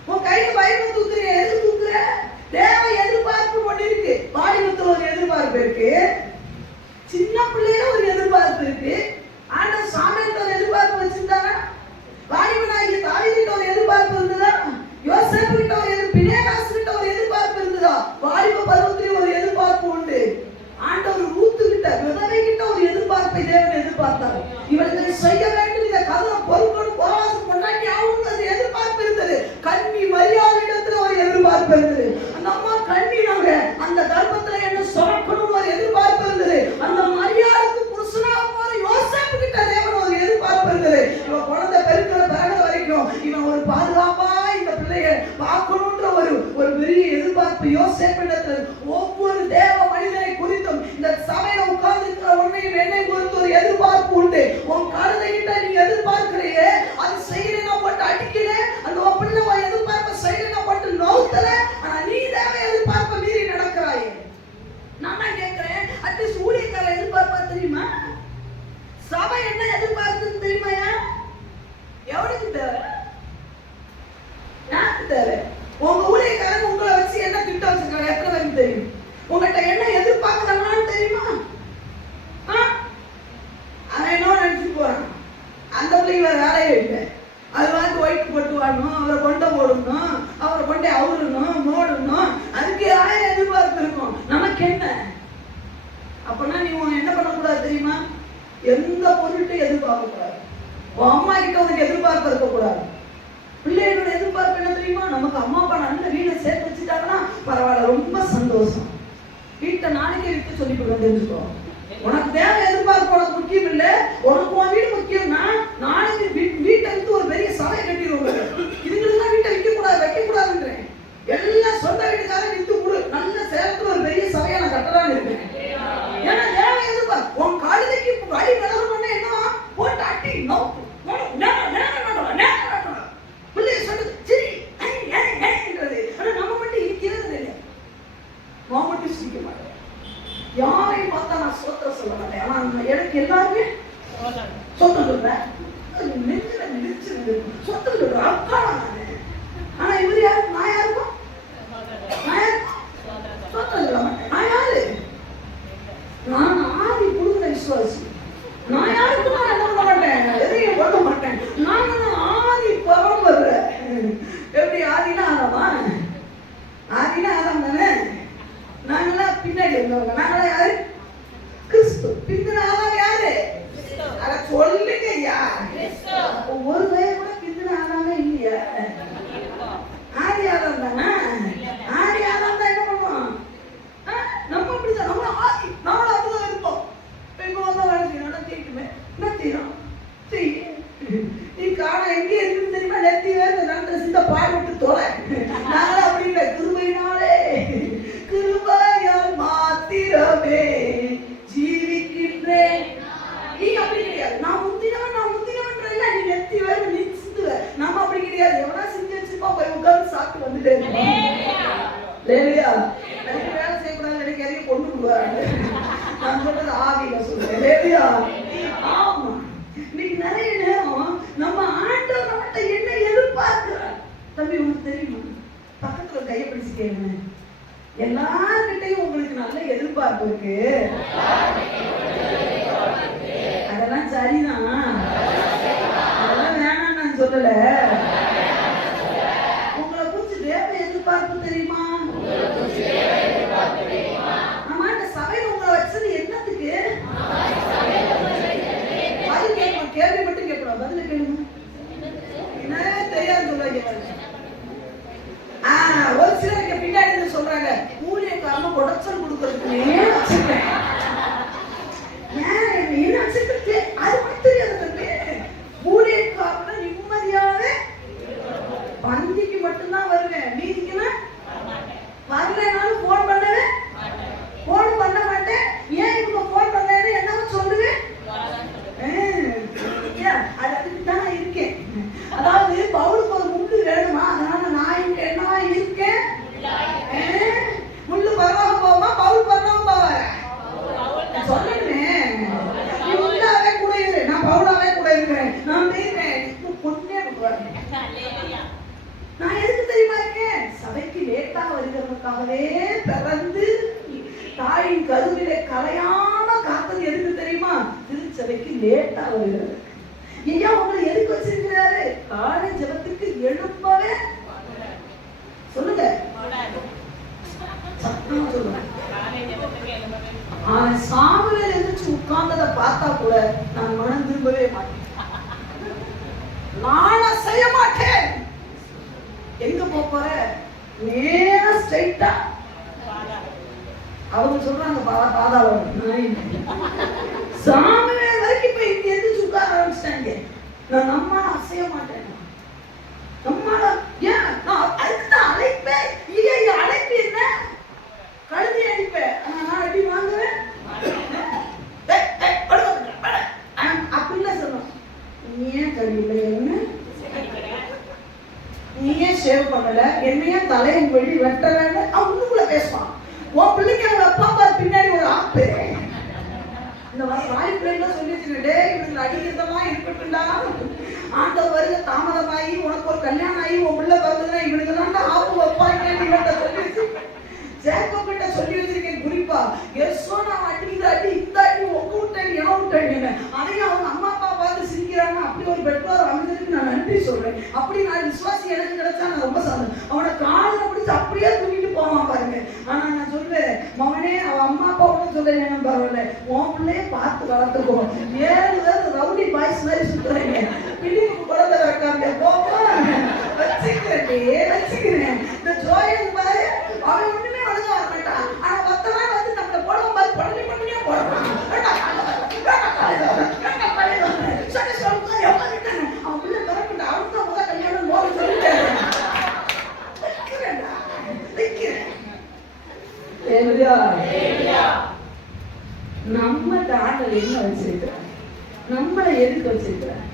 உன் கையில பைபிள் தூக்குற, எது தூக்குற? தேவை எதிர்பார்ப்பு கொண்டு இருக்கு. வாலிபத்துல ஒரு எதிர்பார்ப்பு உங்ககிட்ட என்ன எதிர்பார்க்கறாங்கன்னு தெரியுமா? அவன் என்ன நினைச்சிட்டு போறான், அந்த பிள்ளைங்க வேற வேலையே இல்லை, அது வந்து ஒயிட் போட்டு வாடணும், அவரை கொண்டை போடணும், அவரை கொண்டை அவருணும் மோடணும், அதுக்கு 1000 எதிர்பார்ப்பு இருக்கும். நமக்கு என்ன? அப்பனா நீ என்ன பண்ணக்கூடாது தெரியுமா? எந்த பொருட்டும் எதிர்பார்க்க கூடாது. உன் அம்மா கிட்ட உனக்கு எதிர்பார்ப்பு இருக்கக்கூடாது. பிள்ளைகளோட எதிர்பார்ப்பு என்ன தெரியுமா? நமக்கு அம்மா அப்பா நல்ல வீடை சேர்த்து வச்சுட்டாங்கன்னா பரவாயில்ல, ரொம்ப சந்தோஷம். வீட்டை நாளைக்கே விட்டு சொல்லி கொடுக்க தெரிஞ்சுக்கோ. உனக்கு தேவை எதிர்பார்ப்பு உனக்கு முக்கியம் இல்லை, உனக்கு உன் வீடு முக்கியம்னா நாளைக்கு வீட்டை விட்டு ஒரு பெரிய சபையை கட்டிடுவோம். இதுங்களுக்குலாம் வீட்டை விற்க கூடாது, வைக்க கூடாதுன்றேன். எல்லாம் சொந்த வீட்டுக்காரன் வித்து கொடு, நல்ல சேலத்துல ஒரு பெரிய சபையை நான் கட்டலான்னு இருக்கேன். ஏன்னா தேவை எதிர்பார்ப்பு. உன் கழுதைக்கு வழி விலகணும்னா என்ன போட்டு அட்டி நோக்கு பிள்ளைய சொல்றது சரி ஆனா நம்ம மட்டும் இருக்கிறது இல்லை. நான் மட்டும் சிரிக்க மாட்டேன், யாரையும் பார்த்தா நான் சோத்திரம் சொல்ல மாட்டேன். ஆனா எனக்கு எல்லாருமே சொத்தம் சொல்றேன், நெஞ்சில நெஞ்சு சொத்தம் சொல்றேன் அக்கா நானு. ஆனா இவர் யாரு? நான் யாருக்கும் சொத்தம் சொல்ல மாட்டேன். நான் யாரு? நான் ஆதி புடுங்கிற விசுவாசி. நான் யாருக்கும் நான் என்ன பண்ண மாட்டேன், எதையும் பண்ண மாட்டேன். நான் ஆதி பரம்பரை. எப்படி ஆதினா ஆதாமா? ஆதினா ஆதாம் தானே. நாங்களாம் பின்னாடி இருந்தவங்க. நாங்களாம் யாரு? கிறிஸ்து. பிந்தின ஆதாம் யாரு? அத சொல்லுங்க ஐயா. ஒரு வயது கூட பிந்தின ஆதாமே இல்லையா? ஆதி ஆதாம் தானே. ஆதி ஆதாம் தான் என்ன பண்ணுவோம்? நம்ம அப்படிதான், நம்ம ஆதி, நம்மளும் அப்படிதான் இருப்போம். இப்போ வந்தா வேலை செய்யணும், செய்யட்டுமே, என்ன செய்யணும் செய்ய. நீ காண எங்கே இருக்குன்னு தெரியுமா? நெத்தி வேறு நல்ல சிந்த பாடுபட்டு தோலை. நாங்களும் அப்படி இல்லை, கிருபையினாலே கிருபையால் மாத்திரமே ஜீவிக்கின்றேன். நீ அப்படி கிடையாது. நான் முந்தினவன்ற இல்லை, நீ நெத்தி வேறு நீ சிந்துவ. நம்ம அப்படி கிடையாது. எவனா செஞ்சு வச்சுப்பா போய் உட்கார்ந்து சாப்பிட்டு வந்துட்டேன். இல்லையா? எனக்கு வேலை செய்யக்கூடாது, எனக்கு எதையும் கொண்டு விடுவாங்க. நான் சொல்றது ஆவியில சொல்றேன். இல்லையா? ஆமா. இன்னைக்கு நிறைய நேரம் நம்ம ஆண்டவர் நம்மகிட்ட என்ன எதிர்பார்க்கிறார். தம்பி உங்களுக்கு தெரியுமா? பக்கத்துல கையை பிடிச்சு கேளுங்க. எல்லார்கிட்டையும் உங்களுக்கு நல்ல எதிர்பார்ப்பு இருக்கு. அதெல்லாம் சரிதான், அதெல்லாம் வேணாம் நான் சொல்லல. உங்களை குறிச்சு தேவ எதிர்பார்ப்பு தெரியுமா? நம்ம இந்த சபையில உங்களை வச்சது என்னத்துக்கு? பதில் கேட்கணும், கேள்வி மட்டும் கேட்கணும், பதில் கேளுங்க. என்ன தெரியாது சொல்லுவாங்க. ஒரு சிலருக்கு பின்னாடி சொல்றாங்க, ஊழியக்காரங்க உடச்சல் கொடுக்கறதுக்கு என்ன வச்சிருக்கேன், அது மட்டும் தெரியாது. ஊழியக்காரங்க நிம்மதியாவே பந்திக்கு மட்டும்தான் வருவேன், மீதிக்குன்னா வரலனாலும் போன் பண்ணுவேன், போன் பண்ண மாட்டேன். ஏன் இவங்க போன் பண்ணலன்னு என்னவோ சொல்லுவேன். அது அதுக்கு தான் நான் இருக்கேன். அதாவது பவுலுக்கு ஒரு முள்ளு வேணுமா, அதனால நான் இங்க என்னவா இருக்கேன். முள்ளு பரவாக போமா, பவுல் பரவாக போவாரு சொல்லணுமே. நீ முள்ளாவே கூட இரு, நான் பவுலாவே கூட இருக்கிறேன், நான் போயிருக்கேன். பொண்ணே நான் எதுக்கு தெரியுமா இருக்கேன்? சபைக்கு லேட்டா வருகிறதுக்காகவே பிறந்து தாயின் கருவிலே கலையாம காத்தது எதுக்கு தெரியுமா? திருச்சபைக்கு லேட்டா வருகிறது. ஐயா உங்களை எதுக்கு வச்சிருக்கிறாரு? காலை ஜெபத்துக்கு எழுப்பவே சொல்லுங்க, சொல்லுங்க. சாமுவேல் எதிர்த்து உட்கார்ந்ததை பார்த்தா கூட நான் மனம் திரும்பவே மாட்டேன், நான் செய்ய மாட்டேன். எங்க போற? நேரா ஸ்ட்ரைட்டா அவங்க சொல்றாங்க பாதாளம். சாமுவேல் வரைக்கும் போய் இங்க எதிர்த்து உட்கார ஆரம்பிச்சிட்டாங்க. நான் நம்மால அசைய மாட்டேன். நம்மால ஏன் நான் அதுதான் அழைப்பேன். அழைப்பு என்ன? கழுதி அடிப்பேன். நான் அடி வாங்குவேன் அப்படிலாம் சொல்லுவேன். நீ ஏன் கழிவுல என்ன, நீ ஏன் சேவ் பண்ணல, என்னையா தலையை வெள்ளி வெட்டலன்னு அவனுக்குள்ள பேசுவான். உன் பிள்ளைக்கு அவங்க அப்பா அப்பா பின்னாடி ஒரு ஆப்பு. இந்த வாய் பிள்ளைங்க சொல்லி வச்சுக்கிட்டே இவனுக்கு அடிக்கிறதமா இருக்கட்டும்டா. ஆண்டவர் வருக தாமதமாகி உனக்கு ஒரு கல்யாணம் ஆகி உன் பிள்ளை பிறந்ததுன்னா இவனுக்கு தான் ஆப்பு வைப்பாங்க சொல்லி வச்சு ஜேக்கப் கிட்ட சொல்லி வச்சிருக்கேன். யெசோனா அடிக்கிற அடி இந்த அடி உங்க விட்டேன் என விட்டேன். அதையும் அவங்க அம்மா அப்பா பார்த்து சிரிக்கிறாங்க. அப்படி ஒரு பெற்றோர் அமைஞ்சதுக்கு நான் நன்றி சொல்றேன். அப்படி நான் விசுவாசி எனக்கு கிடைச்சா நான் ரொம்ப சந்தோஷம். அவனை காலில் பிடிச்சி அப்படியே தூக்கிட்டு போவான் பாருங்க. ஆனா நான் சொல்லுவேன், மகனே அவன் அம்மா அப்பா ஒன்றும் சொல்ல வேணும் பரவாயில்ல, உன் பிள்ளையே பார்த்து வளர்த்துக்கோ. 7 பேர் ரவுடி பாய்ஸ் மாதிரி சுத்துறீங்க, பிடிப்பு குழந்தை இருக்காங்க, வச்சுக்கிறேன். இந்த ஜோயல் பாரு, அவன் ஒண்ணுமே வளர்க்க வர மாட்டான். ஆனா 10 நாள் வந்து நம்மளை போடுவோம் பாரு, பண்ணியே போடுறான். அவன் பிள்ளை திறக்கிட்ட அடுத்த முதல் கல்யாணம் போக சொல்லிட்டேன். நம்ம ஆண்டவர் என்ன வச்சிருக்கிறார், நம்மளை எதுக்கு வச்சிருக்கிறார்?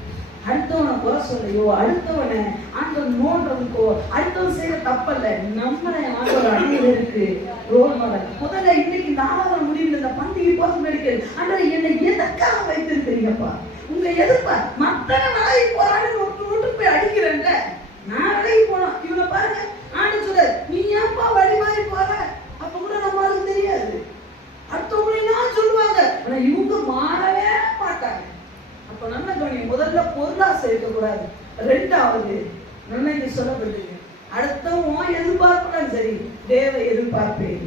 அடுத்தவனை குறை சொல்லையோ, அடுத்தவனை ஆண்டவன் நோன்றதுக்கோ, அடுத்தவன் செய்யற தப்பல்ல, நம்மளை ஆண்டவர் அடையிறதுக்கு ரோல் மாடல். முதல்ல இன்னைக்கு 4வது முடிவில் இந்த பண்டிகை போக மெடிக்கல் ஆண்டவர் என்னை எதற்காக வைத்திருக்கிறீங்கப்பா? உங்க எதிர்ப்பா மத்தனை விலகி போறான்னு விட்டு போய் அடிக்கிறேன்ல, நான் விலகி போனோம். இவனை பாருங்க, ஆண்டு சொல்ல நீ ஏன்பா வழி மாறி போற? அப்ப கூட நம்மளுக்கு தெரியாது. அடுத்தவங்க சொல்லுவாங்க, ஆனா இவங்க மாறவே மாட்டாங்க. அப்ப நல்ல கவனி, முதல்ல பொருளாசை இருக்கக்கூடாது. 2வது நன்மைக்கு சொல்லப்பட்டிருக்கு, அடுத்தவன் எதிர்பார்ப்பதான் சரி, தேவ எதிர்பார்ப்பேன்.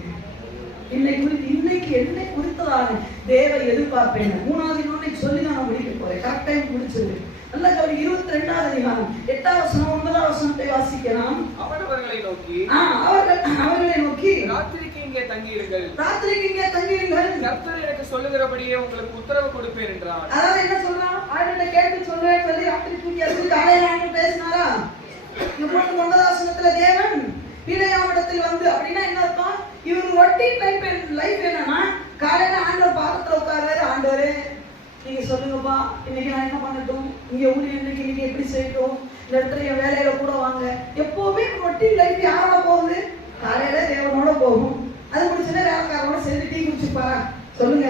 இன்னைக்கு என்னை குறித்ததான தேவ எதிர்பார்ப்பேன். 3வது இன்னொன்னு சொல்லி நான் முடிக்க போறேன். கரெக்டா முடிச்சது. நல்ல கவனி, 22வது அதிகாரம் 8வது வசனம் 9வது வசனத்தை வாசிக்கலாம். அவர்களை நோக்கி ராத்திரிக்கு இங்கே தங்கியிருங்கள், கர்த்தர் எனக்கு சொல்லுகிறபடியே உங்களுக்கு உத்தரவு கொடுப்பேன் என்றார். அதாவது என்ன சொல்றான்? ஆண்டவரை கேட்டு சொல்றேன்னு சொல்லி அப்படி தூக்கி எடுத்து காலையில பேசினாரா? 9வது வசனத்துல தேவன் பிலேயாமிடத்தில் வந்து, அப்படின்னா என்ன அர்த்தம்? இவர் ரொட்டீன் லைஃப் என்னன்னா, காலையில ஆண்டவர் பாதத்துல உட்கார்றாரு, ஆண்டவரே நீங்க சொல்லுங்கப்பா, இன்னைக்கு நான் என்ன பண்ணட்டும், இங்க ஊழியம் இன்னைக்கு எப்படி செய்யட்டும், இந்த இடத்துல என் வேலையில கூட வாங்க. எப்பவுமே ரொட்டீன் லைஃப் யாரோட போகுது? காலையில தேவனோட போகும். அது முடிச்சுன்னா வேலைக்காரோட சேர்ந்து டீ குடிச்சுப்பாரா? சொல்லுங்க,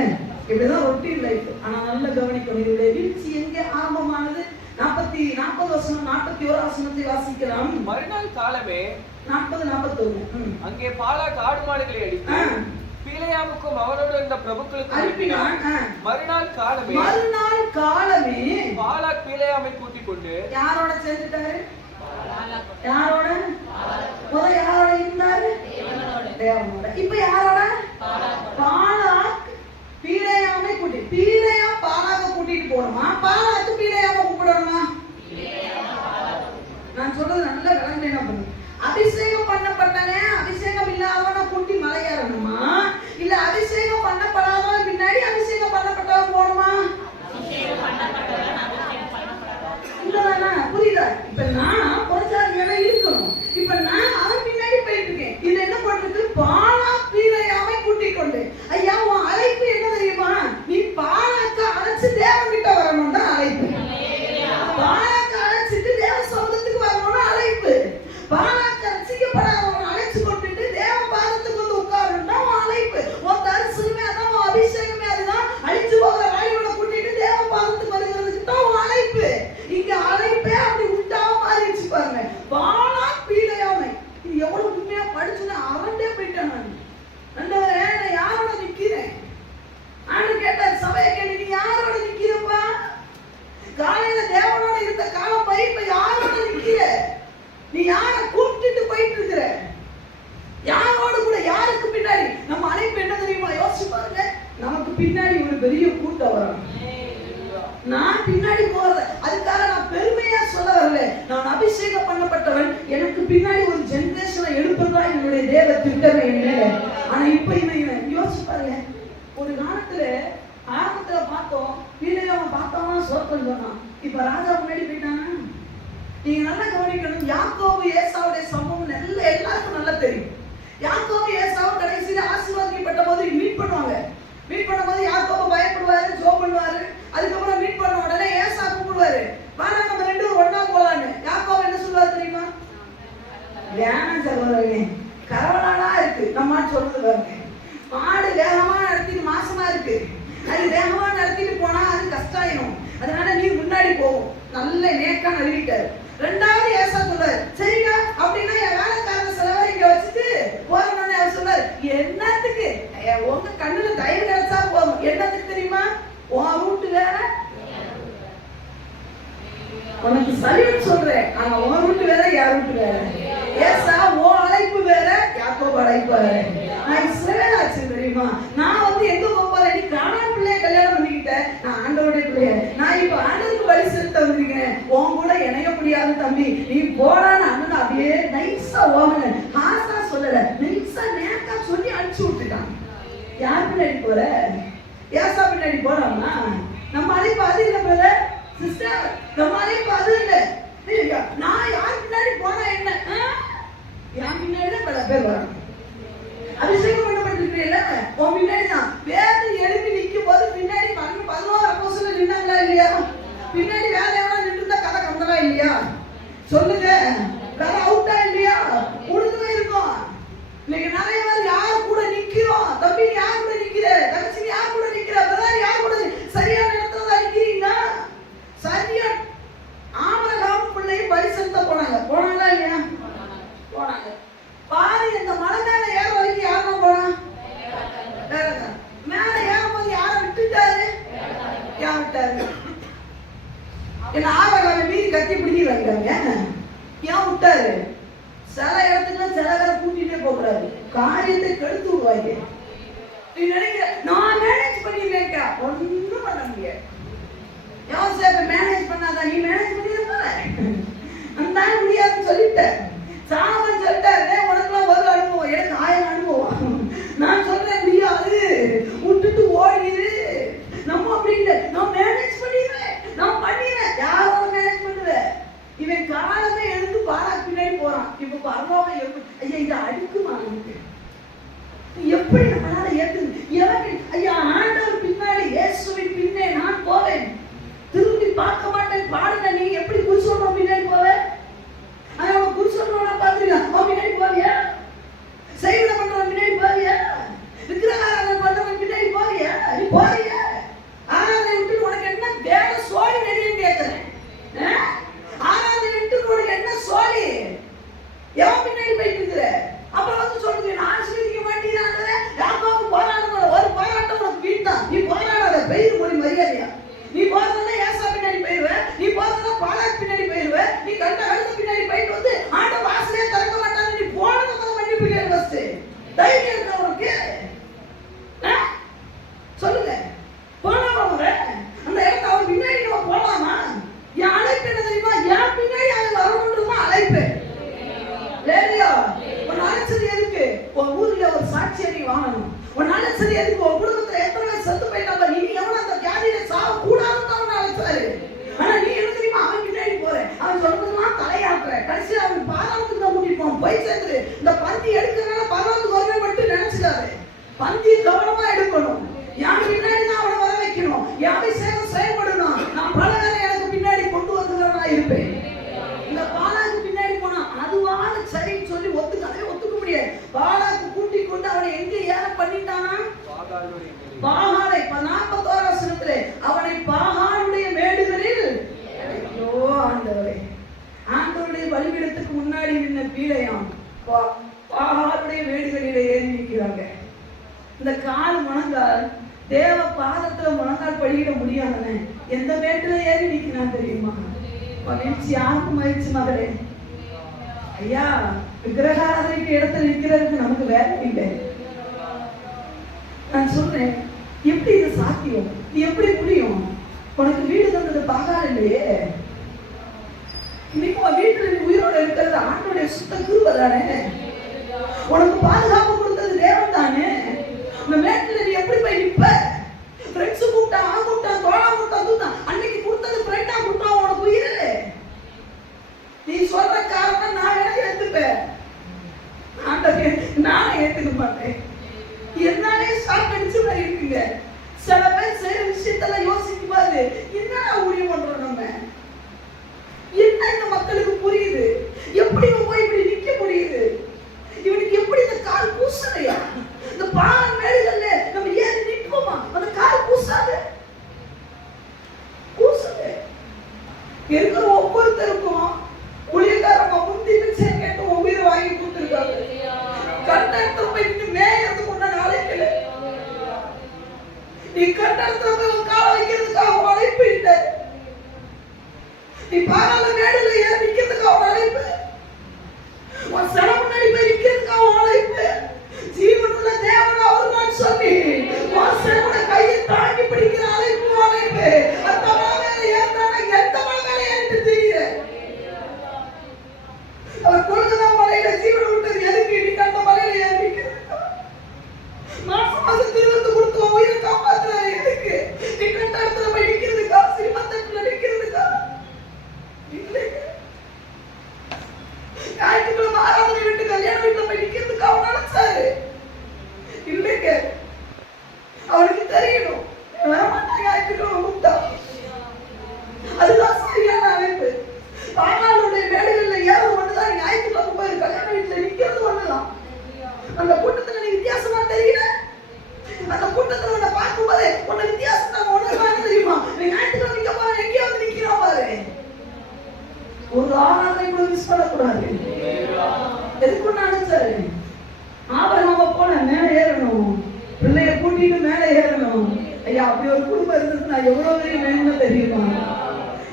இப்படிதான் ரொட்டீன் லைஃப். ஆனா நல்ல கவனிக்கணும், இதோடைய வீழ்ச்சி எங்க ஆரம்பமானது? 40 வசனம் 41 வசனத்தை வாசிக்கலாம். மறுநாள் காலமே 40-41 அங்கே பாலாக் ஆடு மாடுகளை அடித்து பிலேயாமுக்கும் அவனோடு இருந்த பிரபுக்களுக்கும் அனுப்பினான். மறுநாள் காலமே பாலாக் பிலேயாமை கூட்டிக் கொண்டு யாரோட சேர்ந்துட்டாரு? யாரோட? முதல்ல யாரோட இருந்தாரு? தேவனோட. இப்ப யாரோட? பாலாக் பிலேயாமை பிலேயாம் பாலாக கூட்டிட்டு போகணுமா? பாலாக்கு பிலேயாம கூப்பிடணுமா? நான் சொல்றது நல்ல விளங்க என்ன பண்ணும். அபிஷேகம் பண்ணப்பட்டனே அபிஷேகம் இல்லாதவன கூட்டி மலையேறணுமா, இல்ல அபிஷேகம் பண்ணப்படாதவன் பின்னாடி அபிஷேகம் பண்ணப்பட்டவன் போகணுமா? இல்லதானா? புரியுதா? இப்ப நான் பொறுச்சாரியான இருக்கணும். இப்ப நான் அவன் பின்னாடி போயிட்டு இருக்கேன். இதுல என்ன பண்றது? பாலா பிலேயாமை கூட்டிக் கொண்டு. ஐயா, உன் அழைப்பு என்ன தெரியுமா? நீ பாலாக்க அழைச்சு தேவன் கிட்ட வரணும் தான் அழைப்பு. பாலாக்க அழைச்சிட்டு தேவ சொந்தத்துக்கு வரணும்னு அழைப்பு. பாலாக்க ரசிக்கப்படாதவன் அழைச்சு கொண்டுட்டு தேவ பாதத்துக்கு வந்து உட்காரணும் தான் அழைப்பு. உன் தரிசனமே அதான், உன் அபிஷேகமே அதுதான். அழிச்சு போகிற வாயுவோட கூட்டிட்டு தேவ பாதத்துக்கு வருகிறதுக்கு தான் அழைப்பு. இங்க அழைப்பே அப்படி உண்டாவ மாறிடுச்சு பாருங்க. பாலா பீலையாமை, இது எவ்வளவு உண்மையா படிச்சுன்னா அவன்டே போயிட்டேன் நான். நல்லவரே, நான் யாரோட நிக்கிறேன்? ஆண்டு கேட்டார், சபையை கேட்டு நீ யாரோட நிக்கிறப்பா? காலையில தேவனோட இருந்த காலம் போய் இப்ப யாரோட நிக்கிற? நீ யார கூப்பிட்டு போயிட்டு இருக்கிற? யாரோடு கூட? யாருக்கு பின்னாடி? நம்ம அழைப்பு என்ன தெரியுமா? யோசிச்சு பாருங்க. நமக்கு பின்னாடி ஒரு பெரிய கூட்டம் வரும். நான் பின்னாடி போறது அதுக்காக நான் பெருமையா சொல்ல வரல. நான் அபிஷேகம் பண்ணப்பட்டவன். எனக்கு பின்னாடி ஒரு ஜெனரேஷனை எழுப்புறதா என்னுடைய தேவ திட்டமே இல்லை. ஆனா இப்ப இவன் யோசிச்சு பாருங்க. ஒரு காலத்துல ஆரம்பத்துல பார்த்தோம், பிள்ளைவன் பார்த்தோம்னா சோத்தம் சொன்னான். இப்ப ராஜா முன்னாடி போயிட்டானா? நீங்க நல்லா கவனிக்கணும். யாக்கோபு ஏசாவுடைய சம்பவம் எல்லாருக்கும் நல்லா தெரியும். யாக்கோபு ஏசாவு கடைசியில ஆசீர்வாதிக்கப்பட்ட போது மீட் பண்ணுவாங்க. மீட் பண்ணும்போது யாக்கோபு பயப்படுவாரு, ஜோப் பண்ணுவாரு. அதுக்கப்புறம் மீட் பண்ண உடனே ஏசா கூப்பிடுவாரு, வாடா நம்ம 2 பேரும் ஒண்ணா போலான்னு. யாக்கோபு என்ன சொல்லுவாரு தெரியுமா? தியானம் சகோதரனே, கரவலாடா இருக்கு நம்ம சொல்றது பாருங்க. மாடு வேகமா நடத்திட்டு மாசமா இருக்கு, அது வேகமா நடத்திட்டு போனா அது கஷ்டாயிடும். அதனால நீ முன்னாடி போகும். நல்ல நேக்கா நழுவிட்டாரு. 2வது ஏசா சொல்றாரு, சரிங்க அப்படின்னா என் வேலைக்காரன் செலவை இங்க வச்சுட்டு போறோம்னு அவர் சொல்றாரு. என்னத்துக்கு உங்க கண்ணுல தயவு கிடைச்சா போதும். என்னத்துக்கு தெரியுமா? உன் ரூட் வேற, உனக்கு சல்யூட் சொல்றேன். ஆனா உன் ரூட் வேற, யார் ரூட் வேற. ஏசா உன் அழைப்பு வேற, யாக்கோபு அழைப்பு வேற. நான் இஸ்ரவேல் ஆச்சு தெரியுமா? நான் வந்து எங்க போறேன்? நீ கானான் பிள்ளைய கல்யாணம் பண்ணிக்கிட்ட, நான் ஆண்டவருடைய பிள்ளைய. நான் இப்ப ஆண்டவருக்கு பலி செலுத்த வந்திருக்கேன். உன் கூட இணைய முடியாது தம்பி, நீ போறான்னு அண்ணன் அப்படியே நைஸா ஓமன ஹாசா சொல்லல, நைஸா நேக்கா சொல்லி அடிச்சு விட்டுட்டான். யார் பின்னாடி போற? ஏசா பின்னாடி போறாமா? நம்ம அழைப்பு அது இல்லை பிரதர் சிஸ்டர், நம்ம அழைப்பு அது இல்லை. நான் யார் பின்னாடி போனா என்ன? என் பின்னாடி தான் பல பேர் வரும். அபிஷேகம் பண்ணப்பட்டிருக்கீங்கல்ல, உன் பின்னாடி தான். வேதம் எழுப்பி நிற்கும் போது பின்னாடி 11 அப்போஸ்தலர் நின்னாங்களா இல்லையா? பின்னாடி வேற எவனா நின்றுதா கதை கந்தலா இல்லையா? சொல்லுங்க, வேற அவுட்டா இல்லையா? உடுதுமே இருக்கும். இன்னைக்கு நிறைய பேர் யார் கூட நிக்கிறோம்? தம்பி யார் கூட நிக்கிற? தங்கச்சி யார் கூட நிக்கிற? பிரதர் யார் கூட? சரியான இடத்துல தான் நிக்கிறீங்களா? சரியா ஆபிரகாம் பிள்ளையும் பலி செலுத்த போனாங்களா இல்லையா? போனாங்க. பாரு, இந்த மலை மேல ஏற வரைக்கும் யாரா போனா? மேல ஏறும்போது யார விட்டுட்டாரு? யார் விட்டாரு? என்ன ஆபிரகாமை மீறி கத்தி பிடிச்சி வைக்கிறாங்க. ஏன் விட்டாரு? சில இடத்துக்கு சில பேரை கூட்டிட்டே போகிறாரு, காரியத்தை கெடுத்து விடுவாங்க. நீ நினைக்கிற நான் மேனேஜ் பண்ணிருக்கேன், ஒன்றும் பண்ண முடியாது. யோசேப்பை மேனேஜ் பண்ணாதான் நீ மேனேஜ் பண்ணிருப்ப. அந்த முடியாதுன்னு சொல்லிட்டேன். சாமன் சொல்லிட்டாரு, உனக்குலாம் ஒரு அனுபவம், எனக்கு 1000 அனுபவம். நான் சொல்றேன் முடியாது, விட்டுட்டு ஓடிடு. நம்ம அப்படி இல்லை, நான் மேனேஜ் பண்ணிடுவேன், நான் பண்ணிடுவேன். யாரோட மேனேஜ் பண்ணுவேன்? இவன் காலமே எழுந்து பாராக்கு பின்னாடி போறான். இப்ப பரவாயில்ல, ஐயா இதை அடுக்குமா? எப்படி நம்மளால ஏத்து? எனக்கு ஐயா ஆண்டவர் பின்னாடி, இயேசுவின் பின்னே நான் போவேன், திரும்பி பார்க்க மாட்டேன். பாடுங்க, நீ எப்படி புருஷனோட பின்னாடி போவே? அவன் புருஷனோட பாத்துருக்கான், அவன் பின்னாடி போவியா? செய்வன பண்றவன் பின்னாடி போவியா? விக்கிரகாராதனை பண்றவன் பின்னாடி போவியா? நீ போறியா? ஆராதனை விட்டு உனக்கு என்ன வேலை சோழி நடிகன்னு கேட்கிறேன். ஆராதனை விட்டு உனக்கு என்ன சோழி? எவன் பின்னாடி போயிட்டு இருக்கிற? அப்புறம் வந்து சொல்லுங்க, நான் ஆசீர்வதிக்க மாட்டேங்கிறாங்க. யாருக்காவது போராடுங்க, ஒரு போராட்டம் உனக்கு வீட்டான். நீ போராடாத, பெயர் மொழி மரியாதையா. நீ போறதுனா ஏசா பின்னாடி போயிருவ, நீ போறதுனா பாலாக் பின்னாடி போயிருவ, நீ கண்ட கழுத்து பின்னாடி போயிட்டு வந்து ஆண்ட வாசலே திறக்க மாட்டாங்க. நீ போனது முதல் மன்னிப்பு கேளு. ஃபர்ஸ்ட் தைரியம் இருக்கா உனக்கு? சொல்லுங்க, போலாமா? அந்த இடத்துல அவன் பின்னாடி நம்ம போலாமா? என் அழைப்பு என்ன தெரியுமா? என் பின்னாடி அவன் வரணுன்றதுமா அழைப்பு. இல்லையா? உன் அழைச்சது எதுக்கு? உன் ஊர்ல ஒரு சாட்சியை நீ வாங்கணும். உன் அழைச்சது எதுக்கு? உன் குடும்பத்துல எத்தனை பேர் செத்து போயிட்டாங்க, நீ எவனும் அந்த வியாதியில சாவ கூடாதுன்னு அவன் அழைச்சாரு. ஆனா நீ என்ன தெரியுமா? அவன் பின்னாடி போற, அவன் சொல்றதுலாம் தலையாட்டுற, கடைசியில் அவன் பாதாளத்துக்கு தான் கூட்டிட்டு போவான். போய் சேர்ந்து இந்த பந்தி எடுக்கிறனால பாதாளத்துக்கு வரவே மட்டும் நினைச்சிடாரு. பந்தி கவனமா எடுக்கணும். யார் பின்னாடி தான் அவனை வர வைக்கணும், யாரை செயல்படணும். நான் பல நேரம் எனக்கு பின்னாடி கொண்டு வந்துக்கிறவனா இருப்பேன். இந்த பாலாக்கு பின்னாடி போனா அதுவான சரின்னு சொல்லி ஒத்துக்க முடியாது. பாலாக்கு கூட்டி கொண்டு அவனை எங்க ஏற பண்ணிட்டானா? பாகாலை 41 வசனத்திலே அவனை பாகானுடைய மேடுகளில். ஐயோ ஆண்டவரே, ஆண்டவருடைய பலிபீடத்துக்கு முன்னாடி நின்ன பீலையாம் பாகானுடைய மேடுகளிலே ஏறி நிற்கிறாங்க. இந்த கால் முழங்கால் தேவ பாதத்துல முழங்கால் படிக்கிட முடியாதவன எந்த மேட்டுல ஏறி நிற்கிறான் தெரியுமா? மகிழ்ச்சி, யாருக்கும் மகிழ்ச்சி மகளே. ஐயா, விக்கிரகாராதனைக்கு இடத்துல நிற்கிறதுக்கு நமக்கு வேலை இல்லை. நான் சொல்றேன், எப்படி இது சாத்தியம்? இது எப்படி முடியும்? உனக்கு வீடு தந்தது பாகால் இல்லையே. இன்னைக்கு உன் வீட்டுல நீ உயிரோட இருக்கிறது ஆண்டோடைய சுத்த கிருபை தானே. உனக்கு பாதுகாப்பு கொடுத்தது தேவன் தானே. இந்த மேட்டில் நீ எப்படி போய் நிற்ப? ஃப்ரெண்ட்ஸு கூப்பிட்டா, தோழா கூப்பிட்டா, அன்னைக்கு கொடுத்தது ஃப்ரெண்டா கூப்பிட்டா உனக்கு உயிர். நீ சொல்ற காரணம் நான் வேணா ஏத்துப்பேன், நானே ஏத்துக்க மாட்டேன். என்னாலே ஷாக் அடிச்சு மாதிரி இருக்குங்க. சில பேர் செய்யற விஷயத்தெல்லாம் யோசிக்கும் போது என்னடா ஊழியம் பண்றோம் நம்ம? என்ன இந்த மக்களுக்கு புரியுது? எப்படி போய் இப்படி நிக்க முடியுது? இவனுக்கு எப்படி இந்த கால் பூசலையா? இந்த பால் மேடுகள்ல நம்ம ஏறி நிற்போமா? அந்த கால் பூசாது. இருக்கிற ஒவ்வொருத்தருக்கும் ஊழியக்காரங்க முந்தி பிச்சை கேட்டு உயிரை வாங்கி கொடுத்துருக்காங்க. கண்டக்டர் போய் மேயறதுக்கு முன்னாடி ஆளைக்கல. நீ கட்டடத்துல போய் உன் காலை வைக்கிறதுக்காக உழைப்பு இல்லை. நீ பாராள மேடையில ஏன் நிக்கிறதுக்காக உழைப்பு, உன் சில முன்னாடி போய் நிக்கிறதுக்காக உழைப்பு. ஜீவனுள்ள தேவன் அவர் நான் சொல்லி வாசனோட கையை தாங்கி பிடிக்கிற அழைப்பு உழைப்பு. அந்த மலையில ஏறினா எந்த மலையில ஏறிட்டு தெரியல. அவர் கொள்கதான் மலையில ஜீவனை விட்டது எதுக்கு? நீ கண்ட மலையில ஏறி நிக்கிறது. மாசம் மாசம் திருவத்து கொடுத்து உயிரை காப்பாத்துறாரு எதுக்கு? நீ கண்ட இடத்துல போய் நிக்கிறதுக்கா? சிறுமத்தட்டுல நிக்கிறதுக்கா? இல்லைங்க. ஞாயிற்றுக்கிழமை ஆராதனை வீட்டு கல்யாண வீட்டுல போய் நிக்கிறதுக்கு அவன் நினைச்சாரு. இல்லைங்க, அவனுக்கு தெரியணும் வரமாட்டான். ஞாயிற்றுக்கிழமை கூப்பிட்டா அதுதான் சரியான அமைப்பு. பாகாளுடைய மேடைகள்ல ஏற ஒண்ணுதான், ஞாயிற்றுக்கிழமை போய் கல்யாண வீட்டுல நிக்கிறது ஒண்ணுதான். அந்த கூட்டத்துல நீ வித்தியாசமா தெரியல. அந்த கூட்டத்துல உன்னை பார்க்கும் போதே உன்னை வித்தியாசமா உணர்வான்னு தெரியுமா? நீ ஞாயிற்றுக்கிழமை நிக்க போற எங்கேயோ வந்து நிக்கிறான் பாரு. ஒரு ஆராதனை கூட மிஸ் பண்ணக்கூடாது. எதுக்கு நினைச்சாரு? ஆபரணமா போன மேல ஏறணும், பிள்ளைய கூட்டிட்டு மேல ஏறணும். ஐயா, அப்படி ஒரு குடும்பம் இருந்தது நான் எவ்வளவு பெரிய மேன்மை தெரியுமா?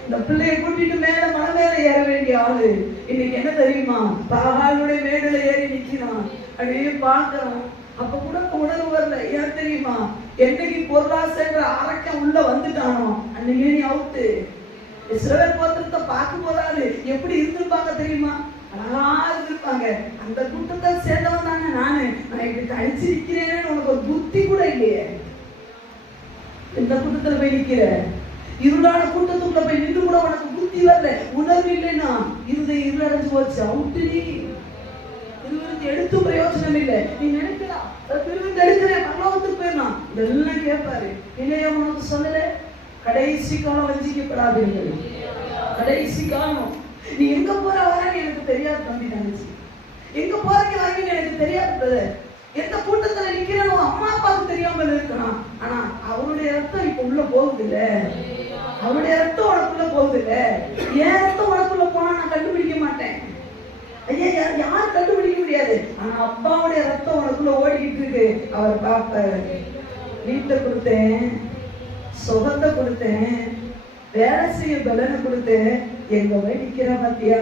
இந்த பிள்ளைய கூட்டிட்டு மேல மலை மேல ஏற வேண்டிய ஆளு இன்னைக்கு என்ன தெரியுமா? பாகாளுடைய மேடையில ஏறி நிக்கிறான். அப்படியே பாக்குறான். அப்ப கூட உணர்வு வரல. ஏன் தெரியுமா? என்னைக்கு பொருளாசைன்ற அரக்கம் உள்ள வந்துட்டானோ அன்னைக்கே நீ அவுட்டு. இஸ்ரவேல் கோத்திரத்தை பார்க்க போறாரு. எப்படி இருந்திருப்பாங்க தெரியுமா? அழகா இருந்திருப்பாங்க. அந்த கூட்டத்தை சேர்ந்தவன் தானே நானு. நான் இப்படி தனிச்சு நிக்கிறேன்னு உனக்கு ஒரு புத்தி கூட இல்லையே. இந்த கூட்டத்துல போய் நிக்கிற, இருளான கூட்டத்துக்குள்ள போய் நின்று கூட உனக்கு புத்தி வரல, உணர்வு இல்லைன்னா இருதயம் இருளடைஞ்சு போச்சு. அவுட்டு நீ. திருவிருந்து எடுத்து பிரயோஜனம் இல்லை. நீ நினைக்கலாம் திருவிருந்து எடுக்கிறேன் பரலோகத்துக்கு போயிடலாம். இதெல்லாம் கேட்பாரு. இல்லையா உனக்கு சொல்லல? கடைசி காலம் வஞ்சிக்கப்படாதீர்கள். கடைசி காலம். நீ எங்க போற வரன்னு எனக்கு தெரியாது தம்பி, நினைச்சு எங்க போறீங்க வரீங்கன்னு எனக்கு தெரியாது. எந்த கூட்டத்துல நிக்கிறனோ அம்மா அப்பாவுக்கு தெரியாமல் இருக்கலாம். ஆனா அவருடைய ரத்தம் இப்ப உள்ள போகுது இல்ல, அவருடைய ரத்தம் உனக்குள்ள போகுது இல்ல. என் ரத்தம் உனக்குள்ள போனா நான் கண்டுபிடிக்க மாட்டேன். ஐயா, யாரும் கண்டுபிடிக்க முடியாது. ஆனா அப்பாவுடைய ரத்தம் உனக்குள்ள ஓடிக்கிட்டு இருக்கு. அவர் பாப்பாரு. வீட்டை கொடுத்தேன், சுகத்தை கொடுத்தேன், வேலை செய்ய பலனை கொடுத்தேன். எங்க போய் நிக்கிற பாத்தியா?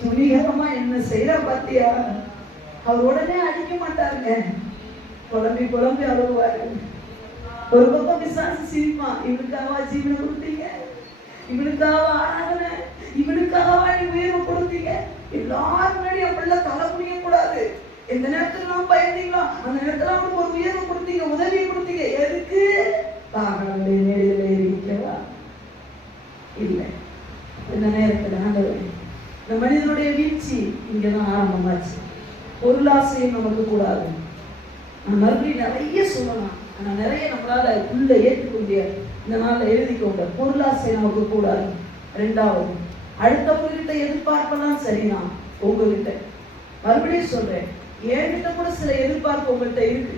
துணிகரமா என்ன செய்யற பாத்தியா? அவர் உடனே அடிக்க மாட்டாருங்க. குழம்பி குழம்பி அழுவாரு. ஒரு பக்கம் பிசாசு சிரிப்பான். இவனுக்காவா ஜீவனை கொடுத்தீங்க? இவனுக்காவா ஆராதனை? இவனுக்காகவா நீ உயர்வு கொடுத்தீங்க? எல்லாரும் முன்னாடி அப்படில தலை புரிய கூடாது. எந்த நேரத்துல நாம் பயந்தீங்களோ அந்த நேரத்துல அவனுக்கு ஒரு உயர்வு கொடுத்தீங்க, உதவியை கொடுத்தீங்க. எதுக்கு? பாகாளுடைய மேடையில ஏறிக்கவா? இல்லை. இந்த நேரத்துல ஆண்டவர், இந்த மனிதனுடைய வீழ்ச்சி இங்கதான் ஆரம்பமாச்சு. பொருளாசையும் நமக்கு கூடாது. நான் மறுபடியும் நிறைய சொல்லலாம், ஆனா நிறைய நம்மளால உள்ள ஏற்றுக்க முடியாது. இந்த நாள்ல எழுதிக்கோங்க, பொருளாசை நமக்கு கூடாது. ரெண்டாவது, அடுத்தவங்ககிட்ட எதிர்பார்ப்பெல்லாம் சரிதான். உங்ககிட்ட மறுபடியும் சொல்றேன், என்கிட்ட கூட சில எதிர்பார்ப்பு உங்கள்கிட்ட இருக்கு.